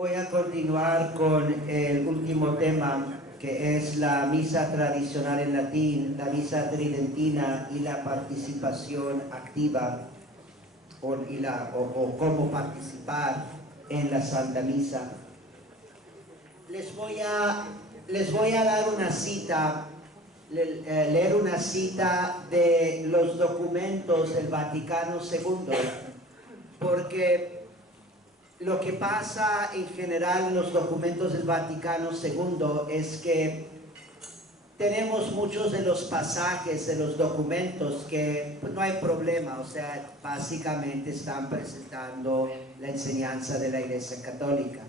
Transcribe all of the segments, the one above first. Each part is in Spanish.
Voy a continuar con el último tema, que es la misa tradicional en latín, la misa tridentina y la participación activa, o cómo participar en la Santa Misa. Les voy a dar una cita, leer una cita de los documentos del Vaticano II, porque lo que pasa en general en los documentos del Vaticano II es que tenemos muchos de los pasajes de los documentos que pues, no hay problema, o sea, básicamente están presentando la enseñanza de la Iglesia Católica.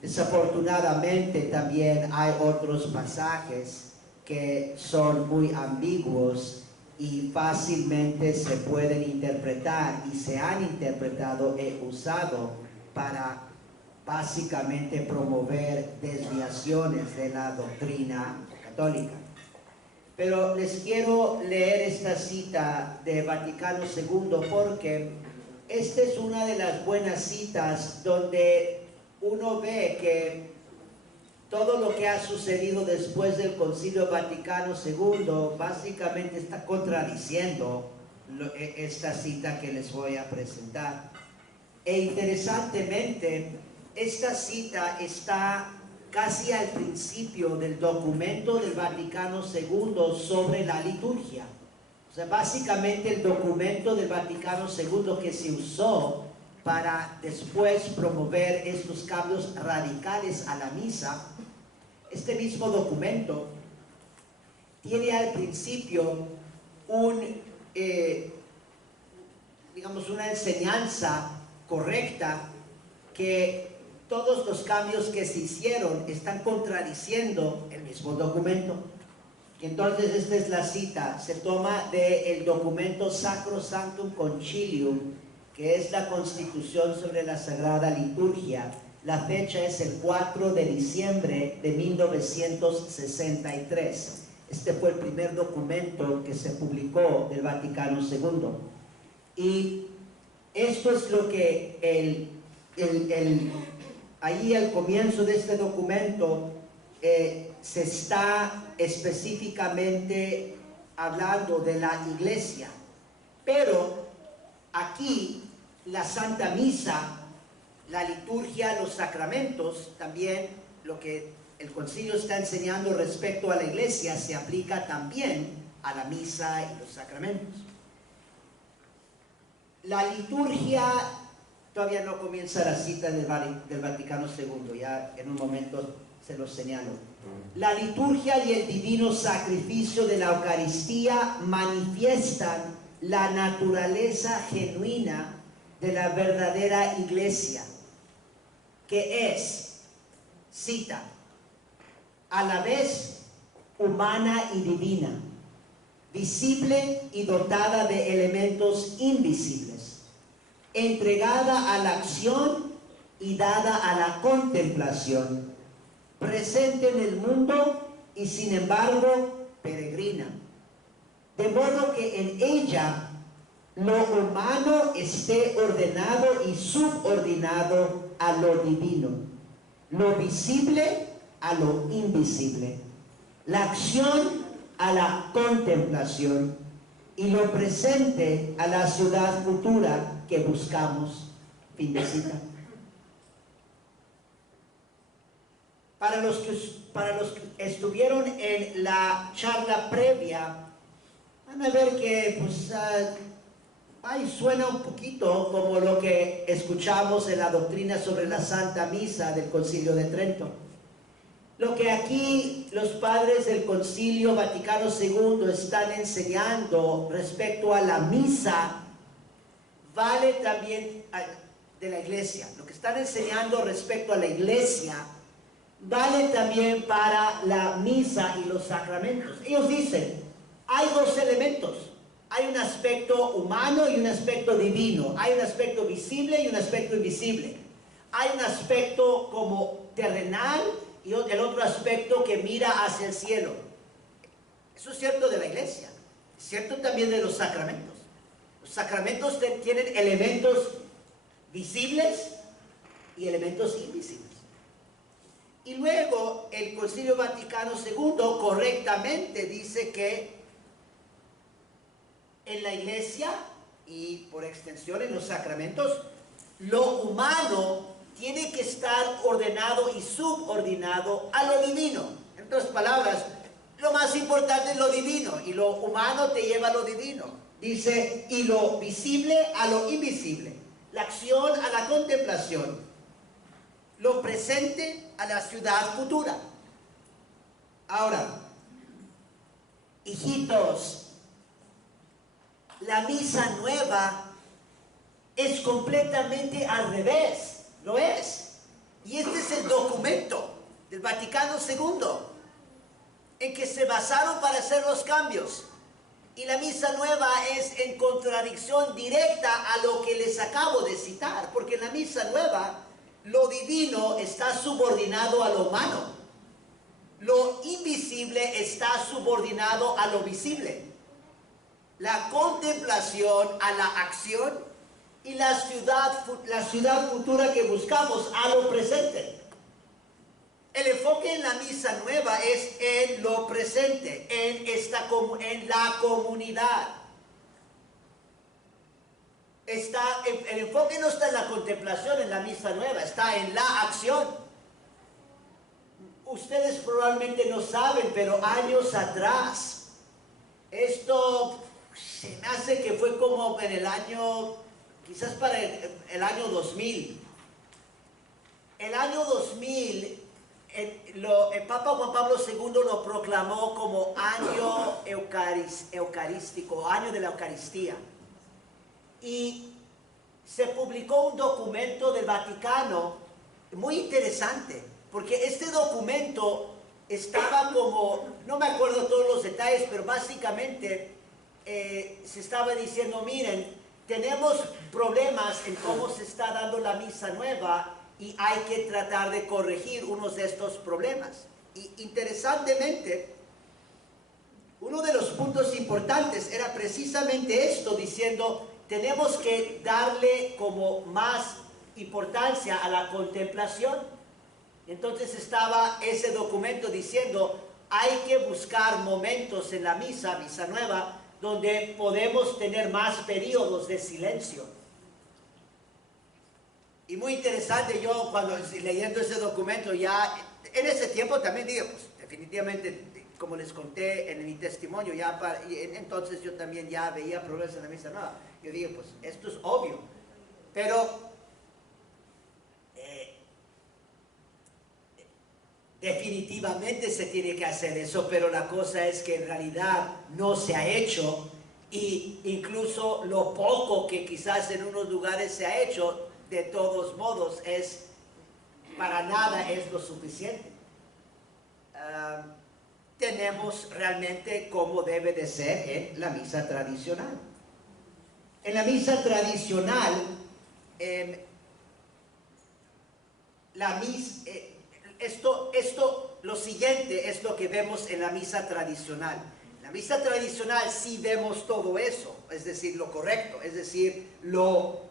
Desafortunadamente también hay otros pasajes que son muy ambiguos y fácilmente se pueden interpretar y se han interpretado e usado para básicamente promover desviaciones de la doctrina católica. Pero les quiero leer esta cita de Vaticano II porque esta es una de las buenas citas donde uno ve que todo lo que ha sucedido después del Concilio Vaticano II básicamente está contradiciendo esta cita que les voy a presentar. E interesantemente, esta cita está casi al principio del documento del Vaticano II sobre la liturgia. O sea, básicamente el documento del Vaticano II que se usó para después promover estos cambios radicales a la misa, este mismo documento tiene al principio digamos una enseñanza correcta, que todos los cambios que se hicieron están contradiciendo el mismo documento. Entonces esta es la cita, se toma del documento Sacrosanctum Concilium, que es la Constitución sobre la Sagrada Liturgia. La fecha es el 4 de diciembre de 1963. Este fue el primer documento que se publicó del Vaticano II. Y esto es lo que ahí al comienzo de este documento se está específicamente hablando de la Iglesia. Pero aquí la Santa Misa, la liturgia, los sacramentos, también lo que el concilio está enseñando respecto a la Iglesia se aplica también a la misa y los sacramentos. La liturgia, todavía no comienza la cita del Vaticano II, ya en un momento se los señalo. La liturgia y el divino sacrificio de la Eucaristía manifiestan la naturaleza genuina de la verdadera Iglesia, que es, cita, a la vez humana y divina, visible y dotada de elementos invisibles, entregada a la acción y dada a la contemplación, presente en el mundo y sin embargo peregrina, de modo que en ella lo humano esté ordenado y subordinado a lo divino, lo visible a lo invisible, la acción a la contemplación y lo presente a la ciudad futura que buscamos. Fin de cita. Para los que estuvieron en la charla previa, van a ver que pues, ahí suena un poquito como lo que escuchamos en la doctrina sobre la Santa Misa del Concilio de Trento. Lo que aquí los padres del Concilio Vaticano II están enseñando respecto a la misa vale también de la Iglesia. Lo que están enseñando respecto a la Iglesia vale también para la misa y los sacramentos. Ellos dicen, hay dos elementos. Hay un aspecto humano y un aspecto divino. Hay un aspecto visible y un aspecto invisible. Hay un aspecto como terrenal y el otro aspecto que mira hacia el cielo. Eso es cierto de la Iglesia, es cierto también de los sacramentos. Los sacramentos tienen elementos visibles y elementos invisibles. Y luego el Concilio Vaticano II correctamente dice que en la iglesia y por extensión en los sacramentos, lo humano tiene que estar ordenado y subordinado a lo divino. En otras palabras, lo más importante es lo divino y lo humano te lleva a lo divino. Dice, y lo visible a lo invisible, la acción a la contemplación, lo presente a la ciudad futura. Ahora, hijitos, la misa nueva es completamente al revés, lo es. Y este es el documento del Vaticano II en que se basaron para hacer los cambios. Y la misa nueva es en contradicción directa a lo que les acabo de citar, porque en la misa nueva lo divino está subordinado a lo humano, lo invisible está subordinado a lo visible, la contemplación a la acción y la ciudad futura que buscamos a lo presente. El enfoque en la misa nueva es en lo presente, en la comunidad. El enfoque no está en la contemplación en la misa nueva, está en la acción. Ustedes probablemente no saben, pero años atrás, esto se me hace que fue como en el año, quizás para el año 2000. El año 2000, el Papa Juan Pablo II lo proclamó como año eucarístico, año de la Eucaristía. Y se publicó un documento del Vaticano muy interesante, porque este documento estaba como, no me acuerdo todos los detalles, pero básicamente se estaba diciendo, miren, tenemos problemas en cómo se está dando la misa nueva y hay que tratar de corregir unos de estos problemas. Y interesantemente, uno de los puntos importantes era precisamente esto, diciendo, tenemos que darle como más importancia a la contemplación. Entonces estaba ese documento diciendo, hay que buscar momentos en la misa nueva, donde podemos tener más periodos de silencio. Y muy interesante, yo cuando leyendo ese documento, ya en ese tiempo también digo, pues definitivamente, como les conté en mi testimonio, entonces yo también ya veía problemas en la misa nueva. Yo dije, pues esto es obvio, pero definitivamente se tiene que hacer eso, pero la cosa es que en realidad no se ha hecho, y incluso lo poco que quizás en unos lugares se ha hecho, de todos modos, para nada es lo suficiente. Tenemos realmente como debe de ser en la misa tradicional. En la misa tradicional, lo siguiente es lo que vemos en la misa tradicional. En la misa tradicional sí vemos todo eso, es decir, lo correcto, es decir, lo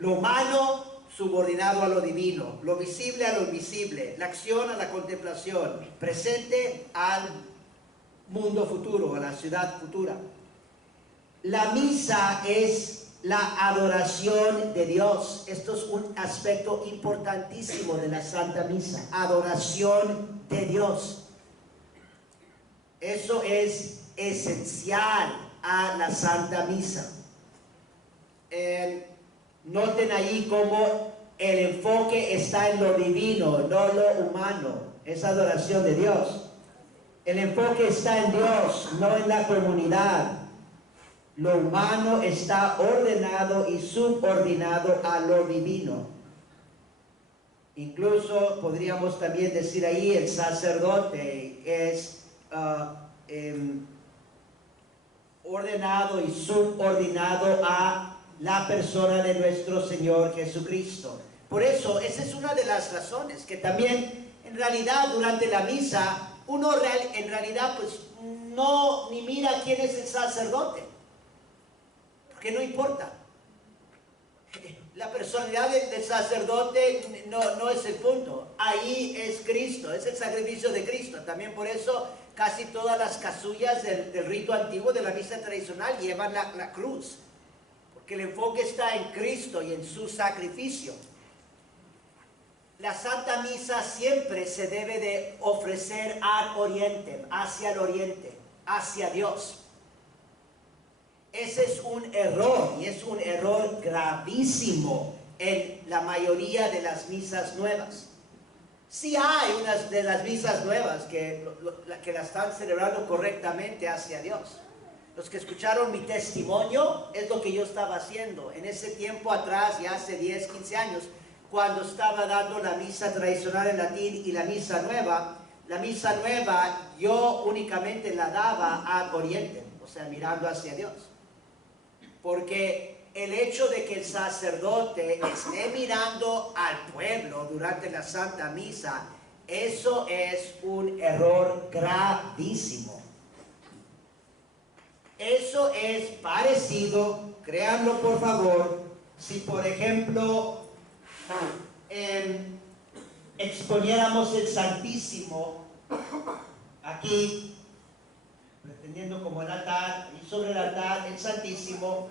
humano subordinado a lo divino, lo visible a lo invisible, la acción a la contemplación, presente al mundo futuro, a la ciudad futura. La misa es la adoración de Dios. Esto es un aspecto importantísimo de la Santa Misa, adoración de Dios. Eso es esencial a la Santa Misa. Noten ahí cómo el enfoque está en lo divino, no lo humano. Es adoración de Dios. El enfoque está en Dios, no en la comunidad. Lo humano está ordenado y subordinado a lo divino. Incluso podríamos también decir ahí, el sacerdote es ordenado y subordinado a la persona de nuestro Señor Jesucristo. Por eso, esa es una de las razones que también, en realidad, durante la misa, uno en realidad pues no ni mira quién es el sacerdote, porque no importa. La personalidad del sacerdote no es el punto. Ahí es Cristo, es el sacrificio de Cristo. También por eso casi todas las casullas del rito antiguo de la misa tradicional llevan la cruz. Porque el enfoque está en Cristo y en su sacrificio. La Santa Misa siempre se debe de ofrecer al oriente, hacia el oriente, hacia Dios. Ese es un error, y es un error gravísimo en la mayoría de las misas nuevas. Sí hay unas de las misas nuevas que la están celebrando correctamente hacia Dios. Los que escucharon mi testimonio es lo que yo estaba haciendo. En ese tiempo atrás, ya hace 10, 15 años, cuando estaba dando la misa tradicional en latín y la misa nueva yo únicamente la daba al oriente, o sea, mirando hacia Dios. Porque el hecho de que el sacerdote esté mirando al pueblo durante la Santa Misa, eso es un error gravísimo. Eso es parecido, créanlo por favor, si por ejemplo exponiéramos el Santísimo aquí, pretendiendo como el altar, y sobre el altar el Santísimo,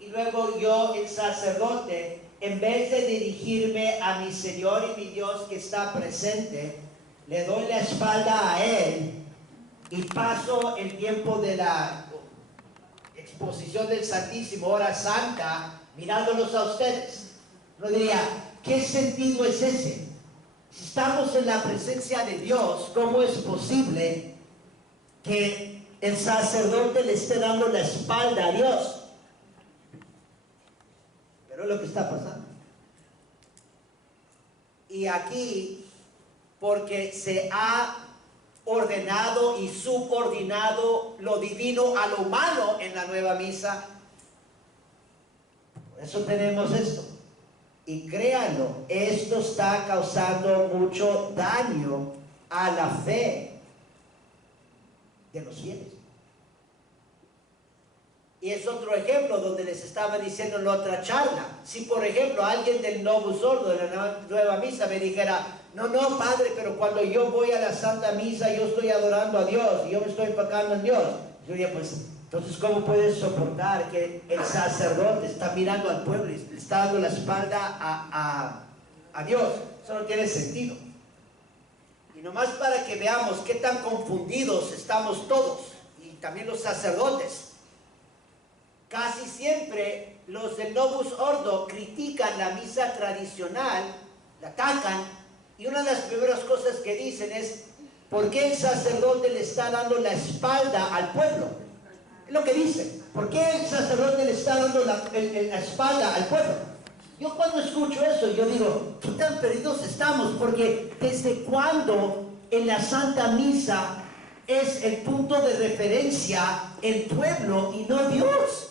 y luego yo, el sacerdote, en vez de dirigirme a mi Señor y mi Dios que está presente, le doy la espalda a Él y paso el tiempo de la exposición del Santísimo, hora santa, mirándolos a ustedes. Uno diría, ¿qué sentido es ese? Si estamos en la presencia de Dios, ¿cómo es posible que el sacerdote le esté dando la espalda a Dios? Pero es lo que está pasando. Y aquí, porque se ha ordenado y subordinado lo divino a lo humano en la nueva misa, por eso tenemos esto. Y créanlo, esto está causando mucho daño a la fe de los fieles. Y es otro ejemplo donde les estaba diciendo en la otra charla. Si por ejemplo alguien del Novus Ordo, de la nueva misa, me dijera, no, padre, pero cuando yo voy a la Santa Misa yo estoy adorando a Dios y yo me estoy enfocando en Dios. Yo diría, pues, entonces ¿cómo puedes soportar que el sacerdote está mirando al pueblo y le está dando la espalda a Dios? Eso no tiene sentido. Y nomás para que veamos qué tan confundidos estamos todos, y también los sacerdotes. Casi siempre los del Novus Ordo critican la misa tradicional, la atacan, y una de las primeras cosas que dicen es, ¿por qué el sacerdote le está dando la espalda al pueblo? Es lo que dicen. ¿Por qué el sacerdote le está dando la espalda al pueblo? Yo cuando escucho eso, yo digo, ¿qué tan perdidos estamos? Porque ¿desde cuándo en la Santa Misa es el punto de referencia el pueblo y no Dios?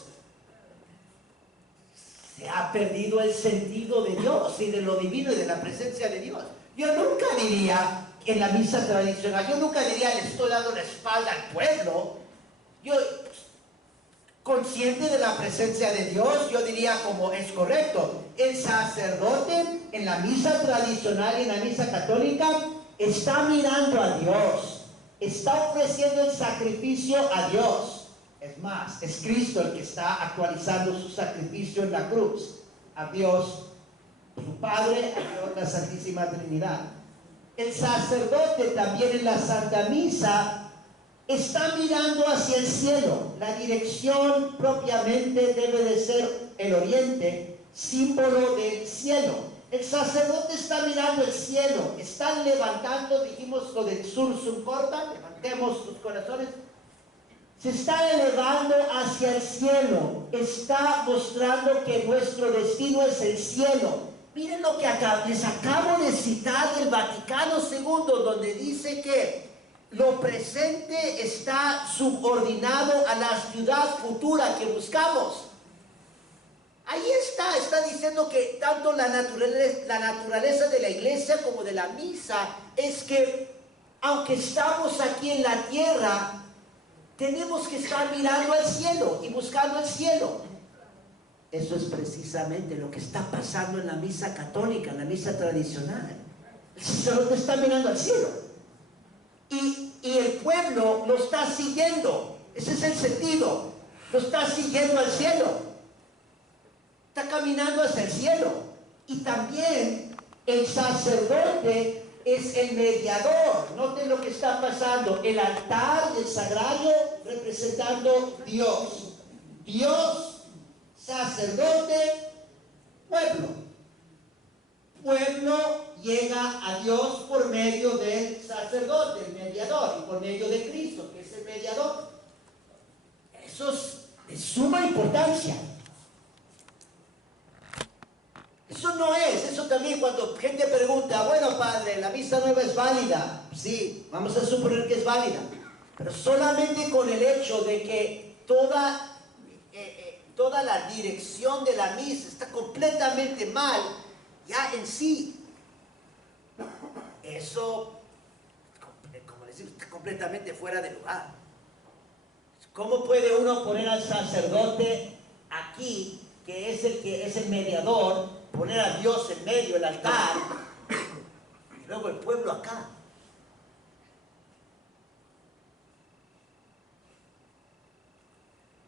Se ha perdido el sentido de Dios y de lo divino y de la presencia de Dios. Yo nunca diría en la misa tradicional, yo nunca diría le estoy dando la espalda al pueblo. Yo, consciente de la presencia de Dios, yo diría como es correcto. El sacerdote en la misa tradicional y en la misa católica está mirando a Dios, está ofreciendo el sacrificio a Dios. Es más, es Cristo el que está actualizando su sacrificio en la cruz. A Dios, su Padre, a Dios, la Santísima Trinidad. El sacerdote también en la Santa Misa está mirando hacia el cielo. La dirección propiamente debe de ser el oriente, símbolo del cielo. El sacerdote está mirando el cielo, están levantando, dijimos lo del sursum corda, levantemos tus corazones. Se está elevando hacia el cielo, está mostrando que nuestro destino es el cielo. Miren lo que les acabo de citar del Vaticano II, donde dice que lo presente está subordinado a la ciudad futura que buscamos. Ahí está diciendo que tanto la naturaleza de la iglesia como de la misa es que aunque estamos aquí en la tierra, tenemos que estar mirando al cielo y buscando el cielo. Eso es precisamente lo que está pasando en la misa católica, en la misa tradicional. El sacerdote está mirando al cielo y el pueblo lo está siguiendo. Ese es el sentido. Lo está siguiendo al cielo. Está caminando hacia el cielo. Y también el sacerdote es el mediador. Noten lo que está pasando. El altar del sagrario representando Dios. Dios, sacerdote, pueblo. Pueblo llega a Dios por medio del sacerdote, el mediador, y por medio de Cristo, que es el mediador. Eso es de suma importancia. Eso no es, eso también cuando gente pregunta, bueno padre, la misa nueva es válida. Sí, vamos a suponer que es válida. Pero solamente con el hecho de que toda la dirección de la misa está completamente mal, ya en sí, eso, como les digo, está completamente fuera de lugar. ¿Cómo puede uno poner al sacerdote aquí, que es el mediador, poner a Dios en medio del altar, y luego el pueblo acá?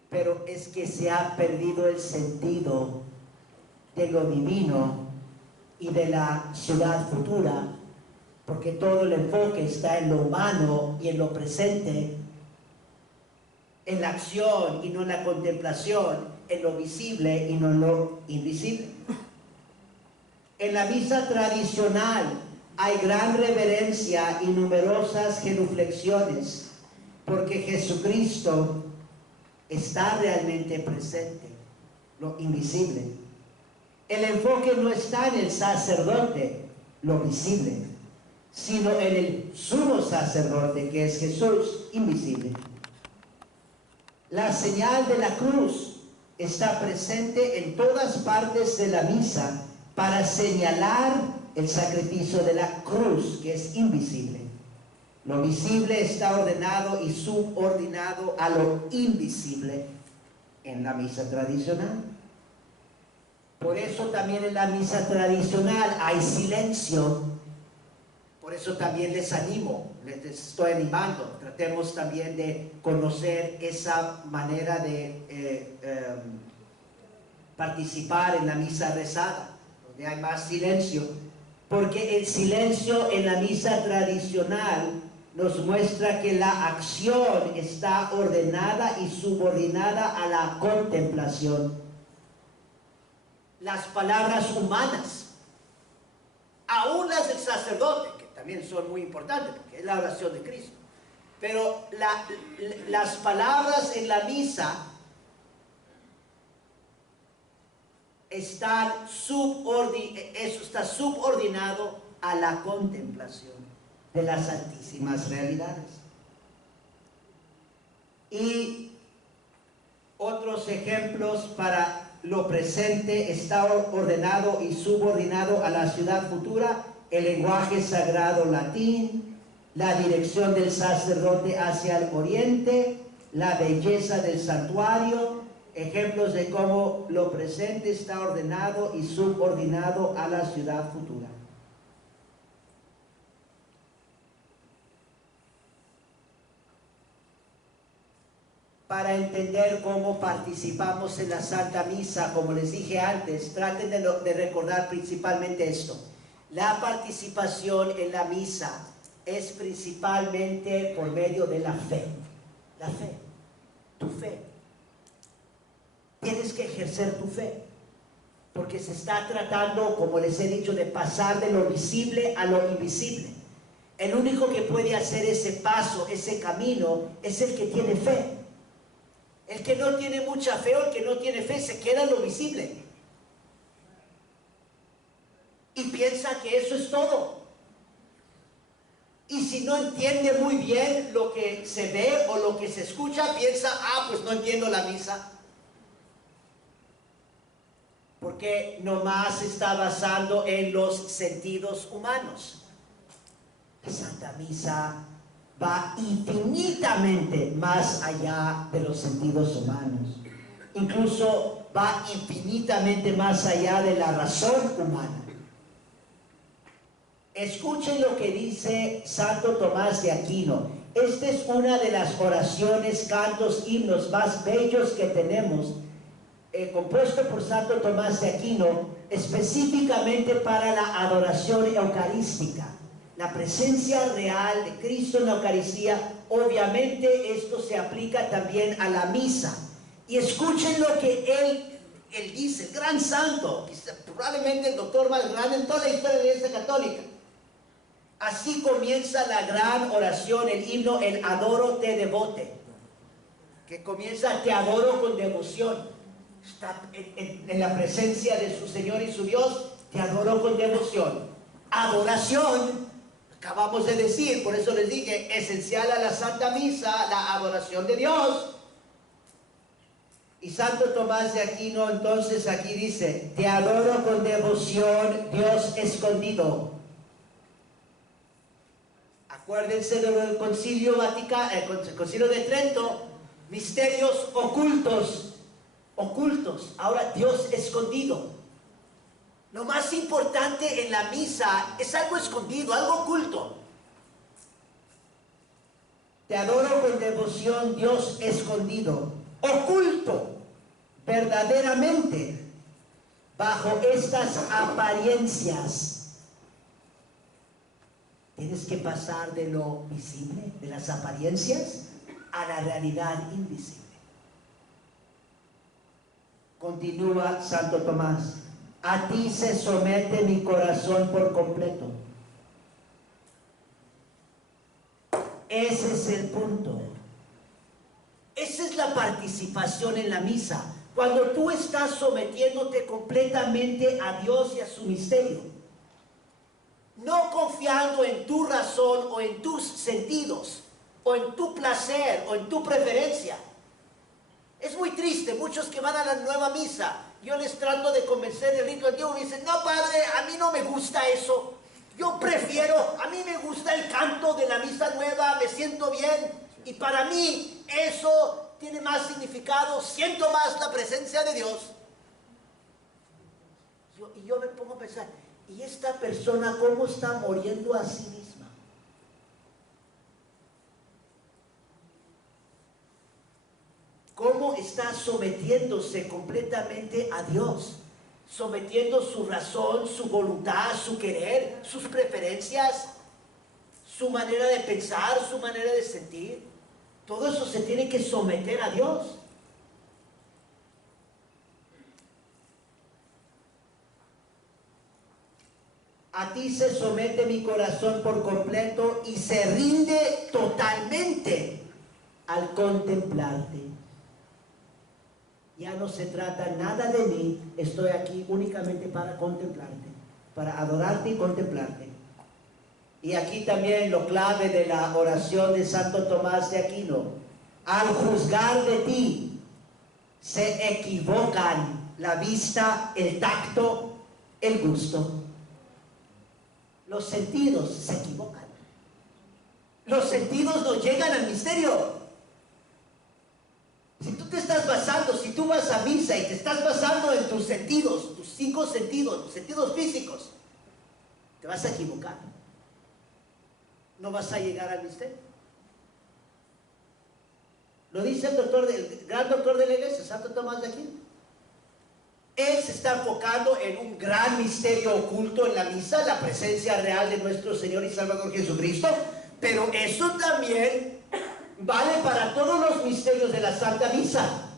Pero es que se ha perdido el sentido de lo divino y de la ciudad futura, porque todo el enfoque está en lo humano y en lo presente, en la acción y no en la contemplación, en lo visible y no en lo invisible. En la misa tradicional hay gran reverencia y numerosas genuflexiones, porque Jesucristo está realmente presente, lo invisible. El enfoque no está en el sacerdote, lo visible, sino en el sumo sacerdote, que es Jesús, invisible. La señal de la cruz está presente en todas partes de la misa para señalar el sacrificio de la cruz, que es invisible. Lo visible está ordenado y subordinado a lo invisible en la misa tradicional. Por eso también en la misa tradicional hay silencio. Por eso también les animo, les estoy animando. Tratemos también de conocer esa manera de participar en la misa rezada, donde hay más silencio. Porque el silencio en la misa tradicional nos muestra que la acción está ordenada y subordinada a la contemplación. Las palabras humanas, aún las del sacerdote, que también son muy importantes, porque es la oración de Cristo, pero las palabras en la misa eso está subordinado a la contemplación de las santísimas realidades. Y otros ejemplos para lo presente está ordenado y subordinado a la ciudad futura, el lenguaje sagrado latín, la dirección del sacerdote hacia el oriente, la belleza del santuario, ejemplos de cómo lo presente está ordenado y subordinado a la ciudad futura. Para entender cómo participamos en la Santa Misa, como les dije antes, traten de recordar principalmente esto. La participación en la misa es principalmente por medio de la fe. La fe, tu fe. Tienes que ejercer tu fe, porque se está tratando, como les he dicho, de pasar de lo visible a lo invisible. El único que puede hacer ese paso, ese camino, es el que tiene fe. El que no tiene mucha fe o el que no tiene fe se queda en lo visible y piensa que eso es todo. Y si no entiende muy bien lo que se ve o lo que se escucha, piensa, pues no entiendo la misa, porque nomás se está basando en los sentidos humanos. La Santa Misa va infinitamente más allá de los sentidos humanos. Incluso va infinitamente más allá de la razón humana. Escuchen lo que dice Santo Tomás de Aquino. Esta es una de las oraciones, cantos, himnos más bellos que tenemos, compuesto por Santo Tomás de Aquino, específicamente para la adoración eucarística. La presencia real de Cristo en la Eucaristía, obviamente esto se aplica también a la misa. Y escuchen lo que él dice, el gran santo, probablemente el doctor más grande en toda la historia de la Iglesia Católica. Así comienza la gran oración, el himno, el Adoro te devote, que comienza, te adoro con devoción. Está en la presencia de su Señor y su Dios, te adoro con devoción. Adoración, acabamos de decir, por eso les dije, esencial a la Santa Misa, la adoración de Dios. Y Santo Tomás de Aquino entonces aquí dice, te adoro con devoción, Dios escondido. Acuérdense del Concilio Vaticano, el Concilio de Trento, misterios ocultos, ahora Dios escondido. Lo más importante en la misa es algo escondido, algo oculto. Te adoro con devoción, Dios escondido, oculto, verdaderamente, bajo estas apariencias. Tienes que pasar de lo visible, de las apariencias, a la realidad invisible. Continúa Santo Tomás. A ti se somete mi corazón por completo. Ese es el punto. Esa es la participación en la misa. Cuando tú estás sometiéndote completamente a Dios y a su misterio. No confiando en tu razón o en tus sentidos, o en tu placer, o en tu preferencia. Es muy triste, muchos que van a la nueva misa, yo les trato de convencer del rito antiguo, me dicen, no padre, a mí no me gusta eso, yo prefiero, a mí me gusta el canto de la misa nueva, me siento bien, y para mí eso tiene más significado, siento más la presencia de Dios. Y yo me pongo a pensar, ¿y esta persona cómo está muriendo a sí misma? ¿Cómo está sometiéndose completamente a Dios? Sometiendo su razón, su voluntad, su querer, sus preferencias, su manera de pensar, su manera de sentir. Todo eso se tiene que someter a Dios. A ti se somete mi corazón por completo y se rinde totalmente al contemplarte. Ya no se trata nada de mí, estoy aquí únicamente para contemplarte, para adorarte y contemplarte. Y aquí también lo clave de la oración de Santo Tomás de Aquino. Al juzgar de ti, se equivocan la vista, el tacto, el gusto. Los sentidos se equivocan. Los sentidos no llegan al misterio. Si tú te estás basando, si tú vas a misa y te estás basando en tus sentidos, tus 5 sentidos, tus sentidos físicos, te vas a equivocar. No vas a llegar al misterio. Lo dice el gran doctor de la Iglesia, Santo Tomás de Aquino. Él se está enfocando en un gran misterio oculto en la misa, la presencia real de nuestro Señor y Salvador Jesucristo, pero eso también vale para todos los misterios de la Santa Misa.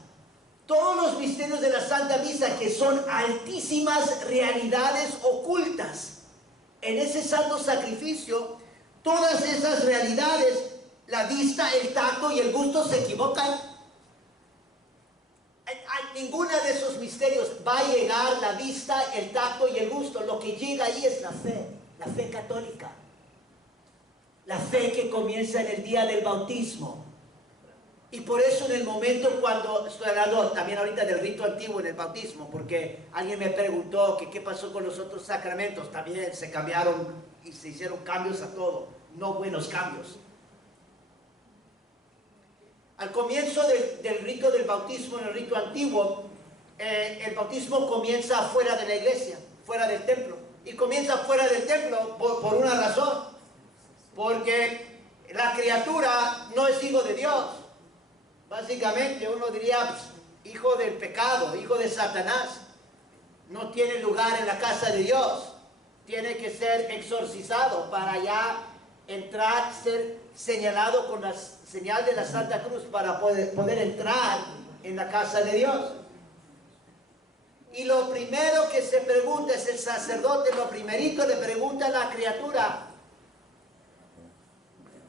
Todos los misterios de la Santa Misa que son altísimas realidades ocultas. En ese santo sacrificio, todas esas realidades, la vista, el tacto y el gusto se equivocan. A ninguna de esos misterios va a llegar la vista, el tacto y el gusto. Lo que llega ahí es la fe católica. La fe que comienza en el día del bautismo. Y por eso en el momento cuando, estoy hablando también ahorita del rito antiguo en el bautismo, porque alguien me preguntó que qué pasó con los otros sacramentos, también se cambiaron y se hicieron cambios a todo, no buenos cambios. Al comienzo del rito del bautismo, en el rito antiguo, el bautismo comienza fuera de la iglesia, fuera del templo. Y comienza fuera del templo por una razón. Porque la criatura no es hijo de Dios. Básicamente uno diría, pues, hijo del pecado, hijo de Satanás. No tiene lugar en la casa de Dios. Tiene que ser exorcizado para ya entrar, ser señalado con la señal de la Santa Cruz para poder entrar en la casa de Dios. Y lo primero que se pregunta es el sacerdote, lo primerito le pregunta a la criatura: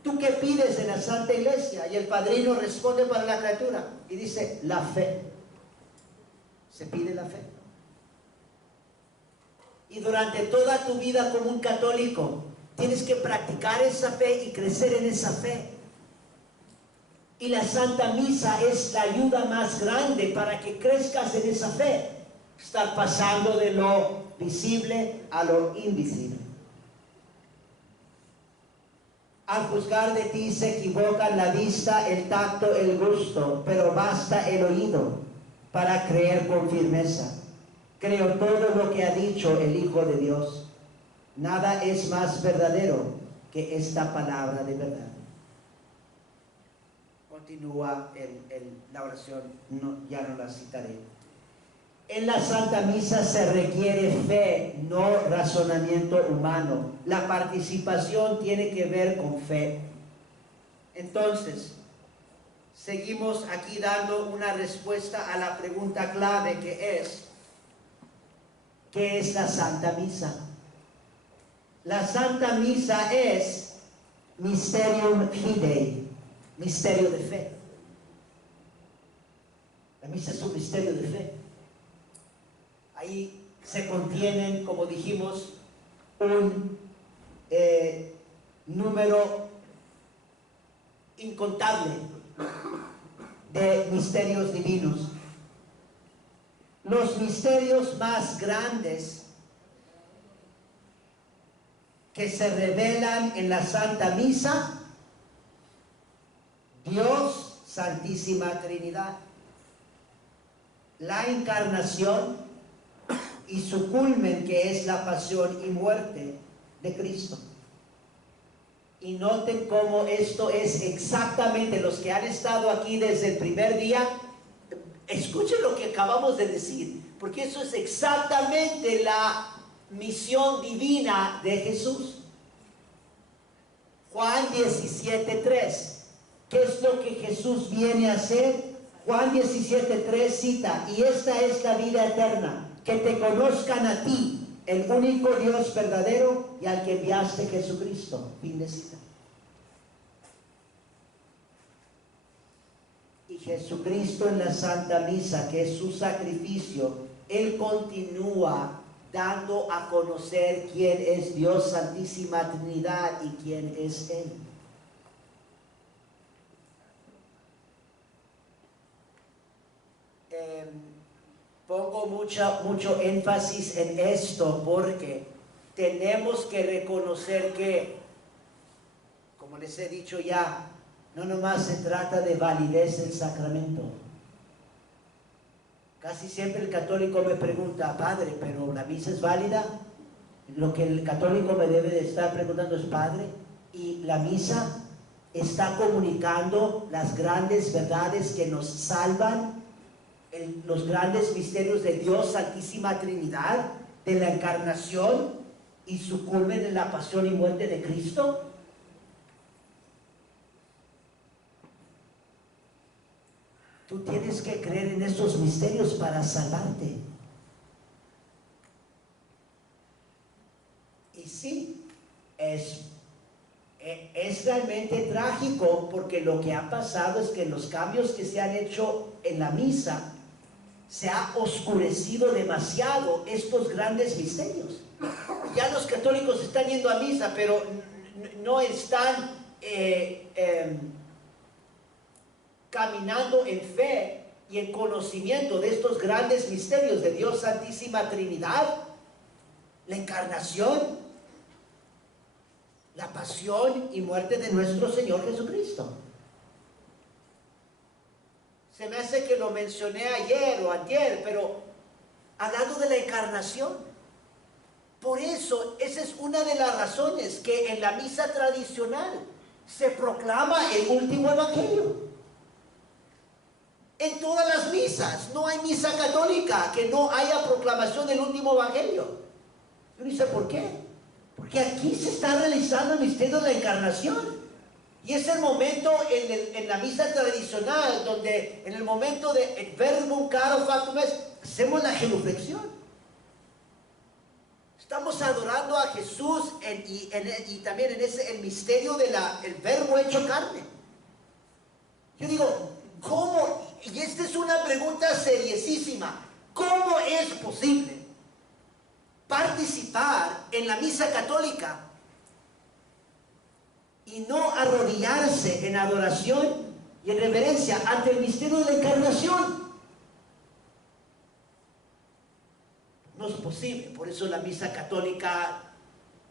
¿tú qué pides en la Santa Iglesia? Y el padrino responde para la criatura y dice: la fe. Se pide la fe. Y durante toda tu vida como un católico tienes que practicar esa fe y crecer en esa fe. Y la Santa Misa es la ayuda más grande para que crezcas en esa fe. Estar pasando de lo visible a lo invisible. Al juzgar de ti se equivocan la vista, el tacto, el gusto, pero basta el oído para creer con firmeza. Creo todo lo que ha dicho el Hijo de Dios. Nada es más verdadero que esta palabra de verdad. Continúa la oración, ya no la citaré. En la Santa Misa se requiere fe, no razonamiento humano. La participación tiene que ver con fe. Entonces, seguimos aquí dando una respuesta a la pregunta clave que es: ¿qué es la Santa Misa? La Santa Misa es Mysterium Fidei, misterio de fe. La misa es un misterio de fe. Ahí se contienen, como dijimos, un número incontable de misterios divinos. Los misterios más grandes que se revelan en la Santa Misa: Dios, Santísima Trinidad, la Encarnación y su culmen, que es la pasión y muerte de Cristo. Y noten cómo esto es exactamente, los que han estado aquí desde el primer día, escuchen lo que acabamos de decir, porque eso es exactamente la misión divina de Jesús. Juan 17:3. ¿Qué es lo que Jesús viene a hacer? Juan 17:3 cita: y esta es la vida eterna, que te conozcan a ti, el único Dios verdadero, y al que enviaste, Jesucristo. Fin de cita. Y Jesucristo en la Santa Misa, que es su sacrificio, Él continúa dando a conocer quién es Dios, Santísima Trinidad, y quién es Él. Pongo mucho énfasis en esto porque tenemos que reconocer que, como les he dicho ya, no nomás se trata de validez del sacramento. Casi siempre el católico me pregunta: padre, ¿pero la misa es válida? Lo que el católico me debe de estar preguntando es: padre, ¿y la misa está comunicando las grandes verdades que nos salvan? Los grandes misterios de Dios, Santísima Trinidad, de la Encarnación y su culmen en la pasión y muerte de Cristo. Tú tienes que creer en estos misterios para salvarte. Y sí, es realmente trágico, porque lo que ha pasado es que los cambios que se han hecho en la misa, se ha oscurecido demasiado estos grandes misterios. Ya los católicos están yendo a misa, pero no están caminando en fe y en conocimiento de estos grandes misterios de Dios, Santísima Trinidad, la Encarnación, la pasión y muerte de nuestro Señor Jesucristo. Se me hace que lo mencioné ayer o antier, pero hablando de la encarnación. Por eso, esa es una de las razones que en la misa tradicional se proclama el último evangelio. En todas las misas, no hay misa católica que no haya proclamación del último evangelio. Y uno dice, ¿por qué? Porque aquí se está realizando el misterio de la encarnación. Y es el momento en la misa tradicional donde en el momento de el verbum caro factum est, hacemos la genuflexión. Estamos adorando a Jesús y también en el misterio del verbo hecho carne. Yo digo, ¿cómo? Y esta es una pregunta seriosísima. ¿Cómo es posible participar en la misa católica y no arrodillarse en adoración y en reverencia ante el misterio de la encarnación? No es posible. Por eso la misa católica,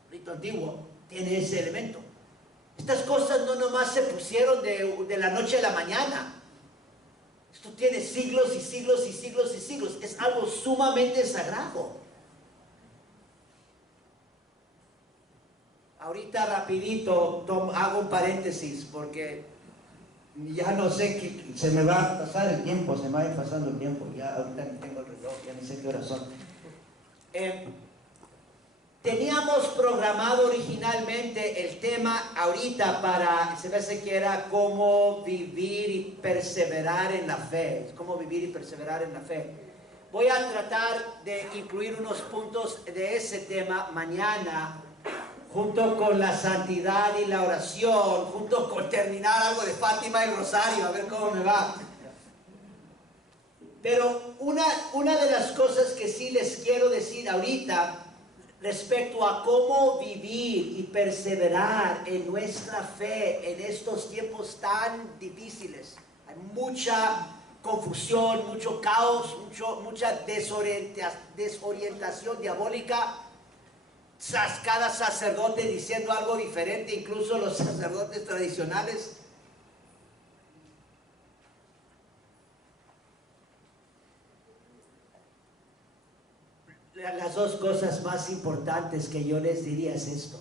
rito antiguo, tiene ese elemento. Estas cosas no nomás se pusieron de la noche a la mañana. Esto tiene siglos y siglos y siglos y siglos. Es algo sumamente sagrado. Ahorita rapidito hago un paréntesis porque ya no sé qué, se me va a pasar el tiempo, se me va a ir pasando el tiempo. Ya ahorita ni tengo el reloj, ya ni sé qué horas son. Teníamos programado originalmente el tema ahorita se me hace que era cómo vivir y perseverar en la fe. Cómo vivir y perseverar en la fe. Voy a tratar de incluir unos puntos de ese tema mañana, junto con la santidad y la oración, junto con terminar algo de Fátima y Rosario, a ver cómo me va. Pero una de las cosas que sí les quiero decir ahorita respecto a cómo vivir y perseverar en nuestra fe en estos tiempos tan difíciles. Hay mucha confusión, mucho caos, mucha desorientación diabólica. Cada sacerdote diciendo algo diferente, incluso los sacerdotes tradicionales. Las dos cosas más importantes que yo les diría es esto.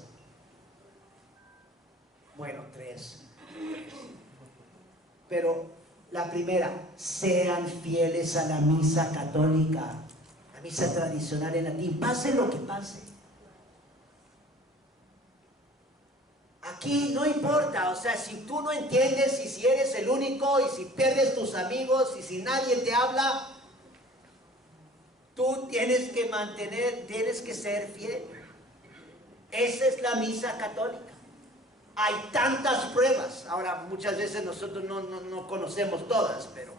Bueno, tres. Pero la primera, sean fieles a la misa católica, la misa tradicional en latín, pase lo que pase. Aquí no importa, o sea, si tú no entiendes y si eres el único y si pierdes tus amigos y si nadie te habla, tú tienes que ser fiel. Esa es la misa católica. Hay tantas pruebas. Ahora, muchas veces nosotros no conocemos todas, pero...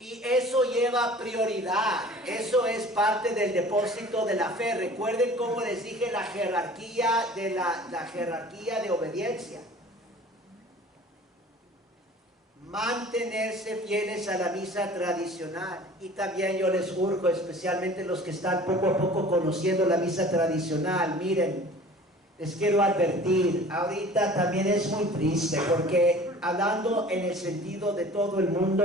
Y eso lleva prioridad. Eso es parte del depósito de la fe. Recuerden cómo les dije la jerarquía de obediencia. Mantenerse fieles a la misa tradicional. Y también yo les urjo, especialmente los que están poco a poco conociendo la misa tradicional, miren, les quiero advertir, ahorita también es muy triste, porque hablando en el sentido de todo el mundo,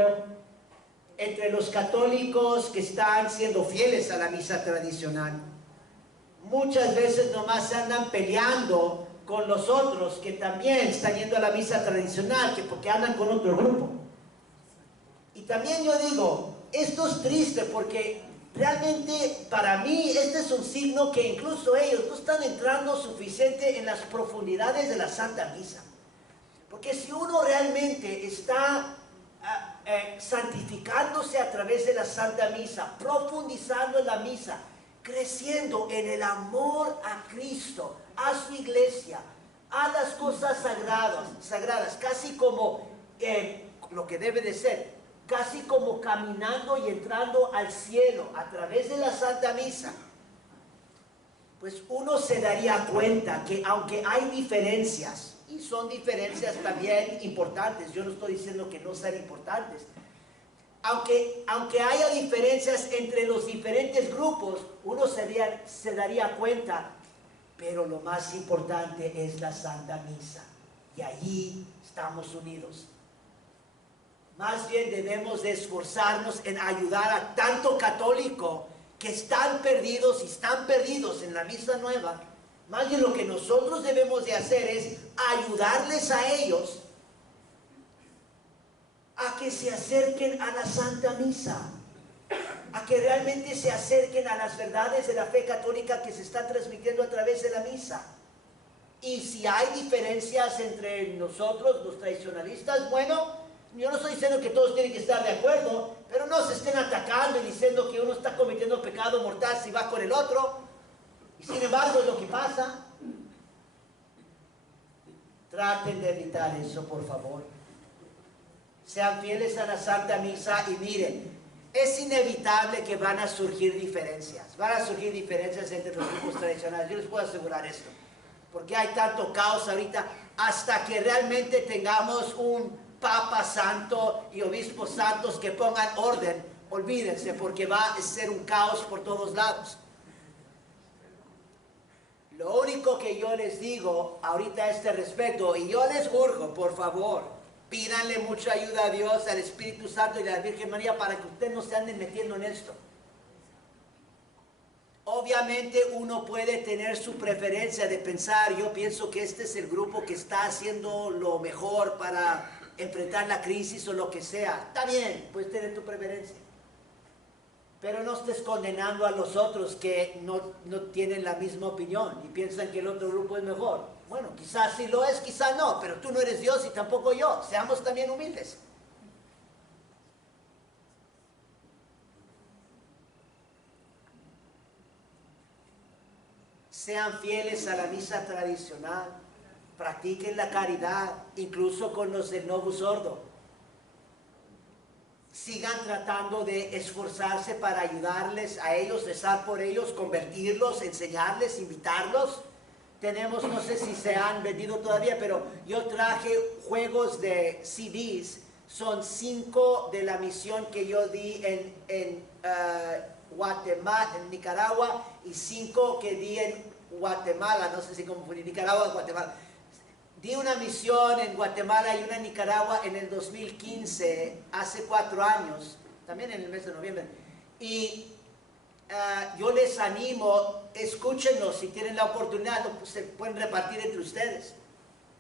entre los católicos que están siendo fieles a la misa tradicional, muchas veces nomás se andan peleando con los otros que también están yendo a la misa tradicional, que porque andan con otro grupo. Y también yo digo, esto es triste porque realmente para mí este es un signo que incluso ellos no están entrando suficiente en las profundidades de la Santa Misa. Porque si uno realmente está santificándose a través de la Santa Misa, profundizando en la misa, creciendo en el amor a Cristo, a su iglesia, a las cosas sagradas, casi como lo que debe de ser, casi como caminando y entrando al cielo a través de la Santa Misa, pues uno se daría cuenta que aunque hay diferencias, y son diferencias también importantes, yo no estoy diciendo que no sean importantes, aunque haya diferencias entre los diferentes grupos, uno se daría cuenta, pero lo más importante es la Santa Misa, y allí estamos unidos. Más bien debemos de esforzarnos en ayudar a tanto católico que están perdidos en la misa nueva. Más bien lo que nosotros debemos de hacer es ayudarles a ellos a que se acerquen a la Santa Misa, a que realmente se acerquen a las verdades de la fe católica que se están transmitiendo a través de la misa. Y si hay diferencias entre nosotros, los tradicionalistas, bueno, yo no estoy diciendo que todos tienen que estar de acuerdo, pero no se estén atacando y diciendo que uno está cometiendo pecado mortal si va con el otro. Y sin embargo es lo que pasa. Traten de evitar eso, por favor. Sean fieles a la Santa Misa y miren, es inevitable que van a surgir diferencias. Van a surgir diferencias entre los grupos tradicionales. Yo les puedo asegurar esto. Porque hay tanto caos ahorita, hasta que realmente tengamos un Papa Santo y obispos santos que pongan orden. Olvídense, porque va a ser un caos por todos lados. Lo único que yo les digo ahorita a este respecto, y yo les urjo, por favor, pídanle mucha ayuda a Dios, al Espíritu Santo y a la Virgen María para que ustedes no se anden metiendo en esto. Obviamente uno puede tener su preferencia de pensar, yo pienso que este es el grupo que está haciendo lo mejor para enfrentar la crisis o lo que sea. Está bien, puedes tener tu preferencia. Pero no estés condenando a los otros que no tienen la misma opinión y piensan que el otro grupo es mejor. Bueno, quizás sí lo es, quizás no, pero tú no eres Dios y tampoco yo. Seamos también humildes. Sean fieles a la misa tradicional. Practiquen la caridad, incluso con los del Novus Ordo. Sigan tratando de esforzarse para ayudarles a ellos, rezar por ellos, convertirlos, enseñarles, invitarlos. Tenemos, no sé si se han vendido todavía, pero yo traje juegos de CDs. Son 5 de la misión que yo di en Guatemala, en Nicaragua, y 5 que di en Guatemala, no sé si como fue en Nicaragua o Guatemala. Di una misión en Guatemala y una en Nicaragua en el 2015, hace 4 años, también en el mes de noviembre. Y yo les animo, escúchenlos si tienen la oportunidad, se pueden repartir entre ustedes.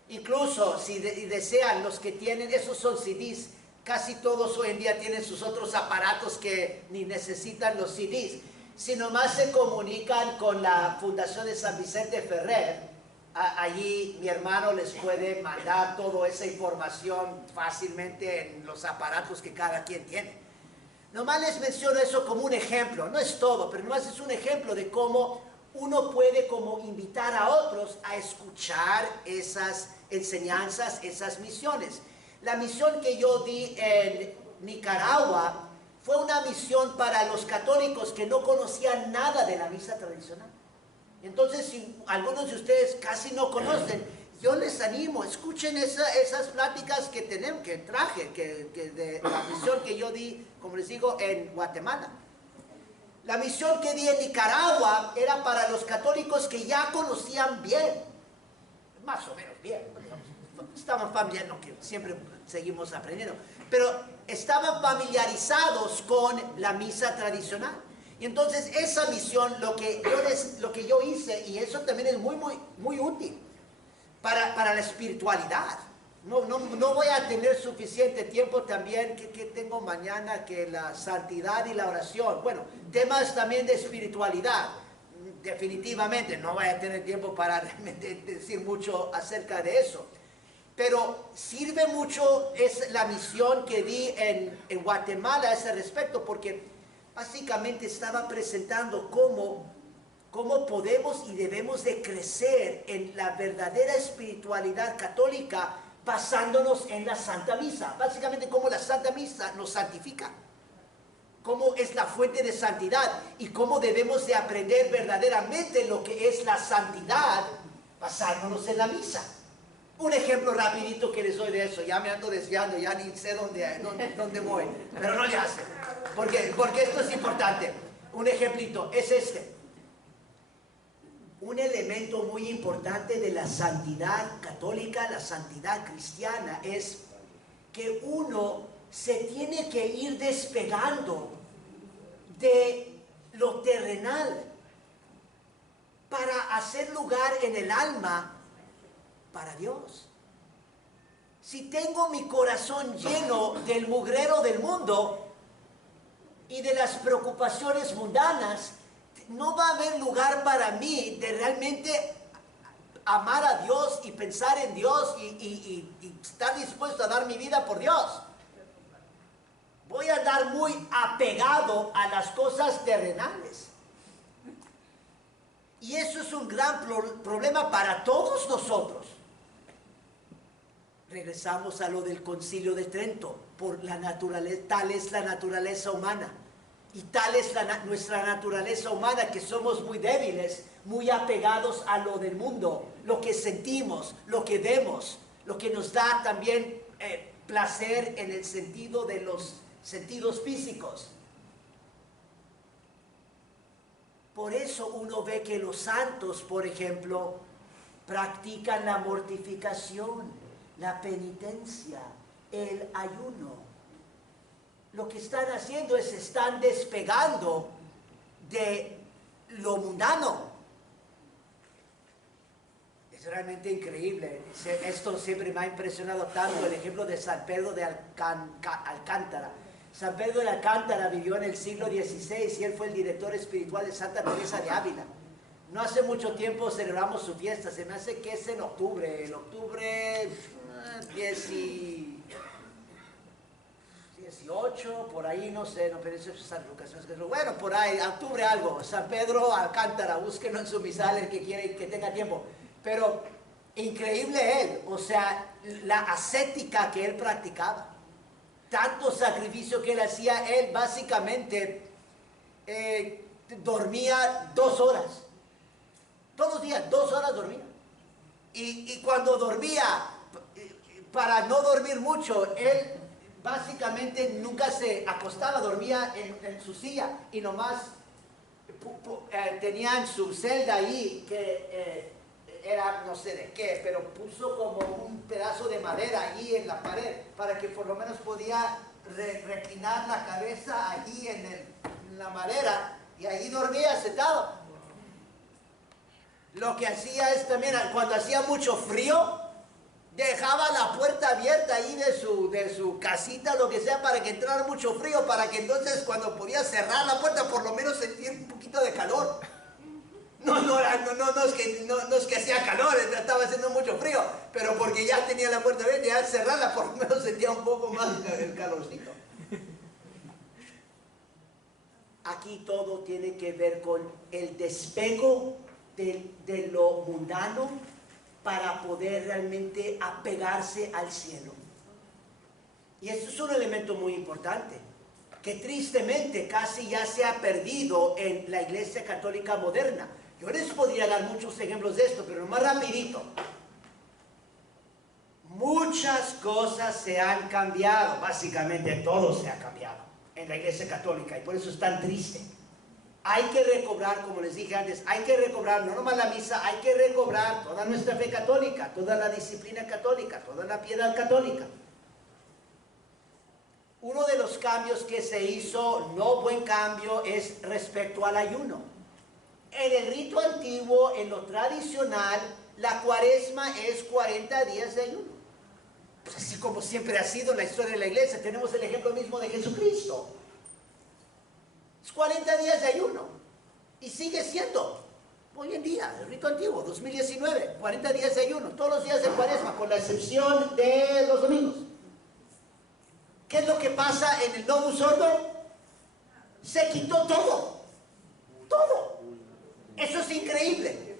Incluso si desean, los que tienen, esos son CDs, casi todos hoy en día tienen sus otros aparatos que ni necesitan los CDs. Si nomás se comunican con la Fundación de San Vicente Ferrer, allí mi hermano les puede mandar toda esa información fácilmente en los aparatos que cada quien tiene. Nomás les menciono eso como un ejemplo, no es todo, pero nomás es un ejemplo de cómo uno puede como invitar a otros a escuchar esas enseñanzas, esas misiones. La misión que yo di en Nicaragua fue una misión para los católicos que no conocían nada de la misa tradicional. Entonces, si algunos de ustedes casi no conocen, yo les animo, escuchen esas pláticas que traje, de la misión que yo di, como les digo, en Guatemala. La misión que di en Nicaragua era para los católicos que ya conocían bien, más o menos bien, estaban familiarizados, no, que siempre seguimos aprendiendo, pero estaban familiarizados con la misa tradicional. Y entonces esa misión, lo que yo hice, y eso también es muy útil para la espiritualidad. No voy a tener suficiente tiempo también, que tengo mañana, que la santidad y la oración. Bueno, temas también de espiritualidad. Definitivamente no voy a tener tiempo para realmente decir mucho acerca de eso. Pero sirve mucho es la misión que di en Guatemala a ese respecto, porque básicamente estaba presentando cómo podemos y debemos de crecer en la verdadera espiritualidad católica basándonos en la Santa Misa. Básicamente cómo la Santa Misa nos santifica, cómo es la fuente de santidad y cómo debemos de aprender verdaderamente lo que es la santidad basándonos en la misa. Un ejemplo rapidito que les doy de eso, ya me ando desviando, ya ni sé dónde voy, pero no le hace, porque esto es importante. Un ejemplito es este. Un elemento muy importante de la santidad católica, la santidad cristiana, es que uno se tiene que ir despegando de lo terrenal para hacer lugar en el alma para Dios. Si tengo mi corazón lleno del mugrero del mundo y de las preocupaciones mundanas, no va a haber lugar para mí de realmente amar a Dios y pensar en Dios y estar dispuesto a dar mi vida por Dios. Voy a andar muy apegado a las cosas terrenales. Y eso es un gran problema para todos nosotros. Regresamos a lo del Concilio de Trento. Por la naturaleza, tal es la naturaleza humana. Y tal es nuestra naturaleza humana, que somos muy débiles, muy apegados a lo del mundo, lo que sentimos, lo que vemos, lo que nos da también placer en el sentido de los sentidos físicos. Por eso uno ve que los santos, por ejemplo, practican la mortificación, la penitencia, el ayuno. Lo que están haciendo es están despegando de lo mundano. Es realmente increíble. Esto siempre me ha impresionado tanto, el ejemplo de San Pedro de Alcántara. San Pedro de Alcántara vivió en el siglo XVI y él fue el director espiritual de Santa Teresa de Ávila. No hace mucho tiempo celebramos su fiesta, se me hace que es en octubre, el octubre 18, por ahí, no sé, no, pero eso es San Lucas, bueno, por ahí, octubre algo, San Pedro Alcántara, búsquenlo en su misal el que quiere que tenga tiempo. Pero increíble él, o sea, la ascética que él practicaba, tanto sacrificio que él hacía. Él básicamente dormía 2 horas, todos los días, 2 horas dormía. Y cuando dormía, para no dormir mucho, él básicamente nunca se acostaba, dormía en su silla y nomás tenían su celda ahí que era no sé de qué, pero puso como un pedazo de madera ahí en la pared para que por lo menos podía reclinar la cabeza allí en la madera y ahí dormía sentado. Lo que hacía es también, cuando hacía mucho frío, dejaba la puerta abierta ahí de su casita, lo que sea, para que entrara mucho frío, para que entonces cuando podía cerrar la puerta por lo menos sentir un poquito de calor. No es que hacía calor, estaba haciendo mucho frío, pero porque ya tenía la puerta abierta y al cerrarla por lo menos sentía un poco más el calorcito. Aquí todo tiene que ver con el despego de lo mundano para poder realmente apegarse al cielo. Y esto es un elemento muy importante, que tristemente casi ya se ha perdido en la Iglesia Católica moderna. Yo les podría dar muchos ejemplos de esto, pero más rapidito. Muchas cosas se han cambiado, básicamente todo se ha cambiado en la Iglesia Católica, y por eso es tan triste. Hay que recobrar, como les dije antes, hay que recobrar no nomás la misa, hay que recobrar toda nuestra fe católica, toda la disciplina católica, toda la piedad católica. Uno de los cambios que se hizo, no buen cambio, es respecto al ayuno. En el rito antiguo, en lo tradicional, la cuaresma es 40 días de ayuno. Pues así como siempre ha sido en la historia de la iglesia, tenemos el ejemplo mismo de Jesucristo. Es 40 días de ayuno. Y sigue siendo, hoy en día, el rito antiguo, 2019, 40 días de ayuno, todos los días de cuaresma, con la excepción de los domingos. ¿Qué es lo que pasa en el Novus Ordo? Se quitó todo. Todo. Eso es increíble.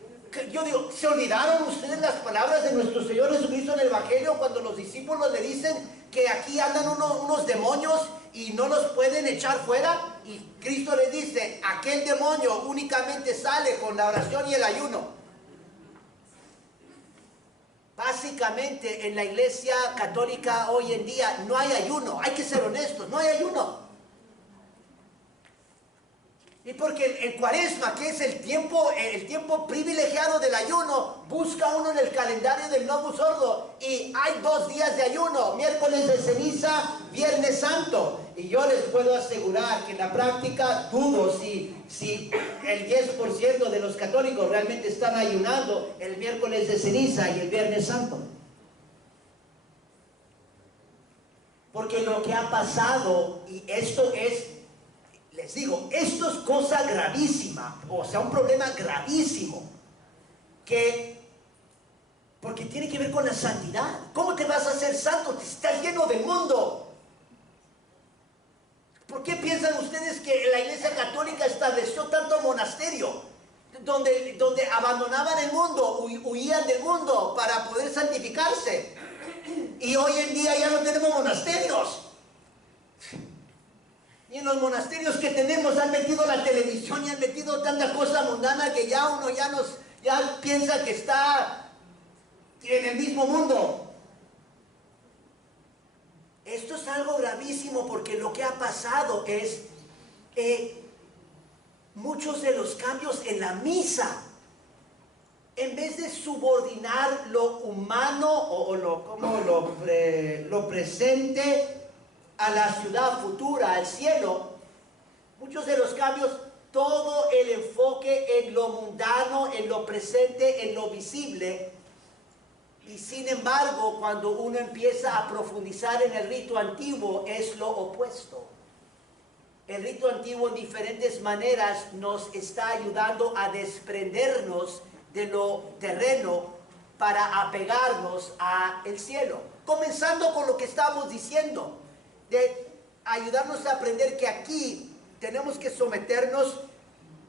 Yo digo, ¿se olvidaron ustedes las palabras de nuestro Señor Jesucristo en el Evangelio cuando los discípulos le dicen que aquí andan unos demonios y no los pueden echar fuera? Y Cristo les dice, aquel demonio únicamente sale con la oración y el ayuno. Básicamente en la Iglesia Católica hoy en día no hay ayuno, hay que ser honestos, no hay ayuno. Y porque el cuaresma, que es el tiempo privilegiado del ayuno, busca uno en el calendario del Novus Ordo y hay 2 días de ayuno, miércoles de ceniza Viernes Santo. Y yo les puedo asegurar que en la práctica dudo si el 10% de los católicos realmente están ayunando el miércoles de ceniza y el Viernes Santo. Porque lo que ha pasado, y esto es, les digo, esto es cosa gravísima, o sea, un problema gravísimo, porque tiene que ver con la santidad. ¿Cómo te vas a hacer santo si estás lleno del mundo? ¿Por qué piensan ustedes que la Iglesia Católica estableció tanto monasterio? Donde abandonaban el mundo, huían del mundo para poder santificarse. Y hoy en día ya no tenemos monasterios. Y en los monasterios que tenemos han metido la televisión y han metido tanta cosa mundana que ya uno ya piensa que está en el mismo mundo. Esto es algo gravísimo porque lo que ha pasado es muchos de los cambios en la misa, en vez de subordinar lo humano o lo presente a la ciudad futura, al cielo, muchos de los cambios, todo el enfoque en lo mundano, en lo presente, en lo visible. Y sin embargo, cuando uno empieza a profundizar en el rito antiguo, es lo opuesto. El rito antiguo en diferentes maneras nos está ayudando a desprendernos de lo terreno para apegarnos al cielo. Comenzando con lo que estamos diciendo, de ayudarnos a aprender que aquí tenemos que someternos.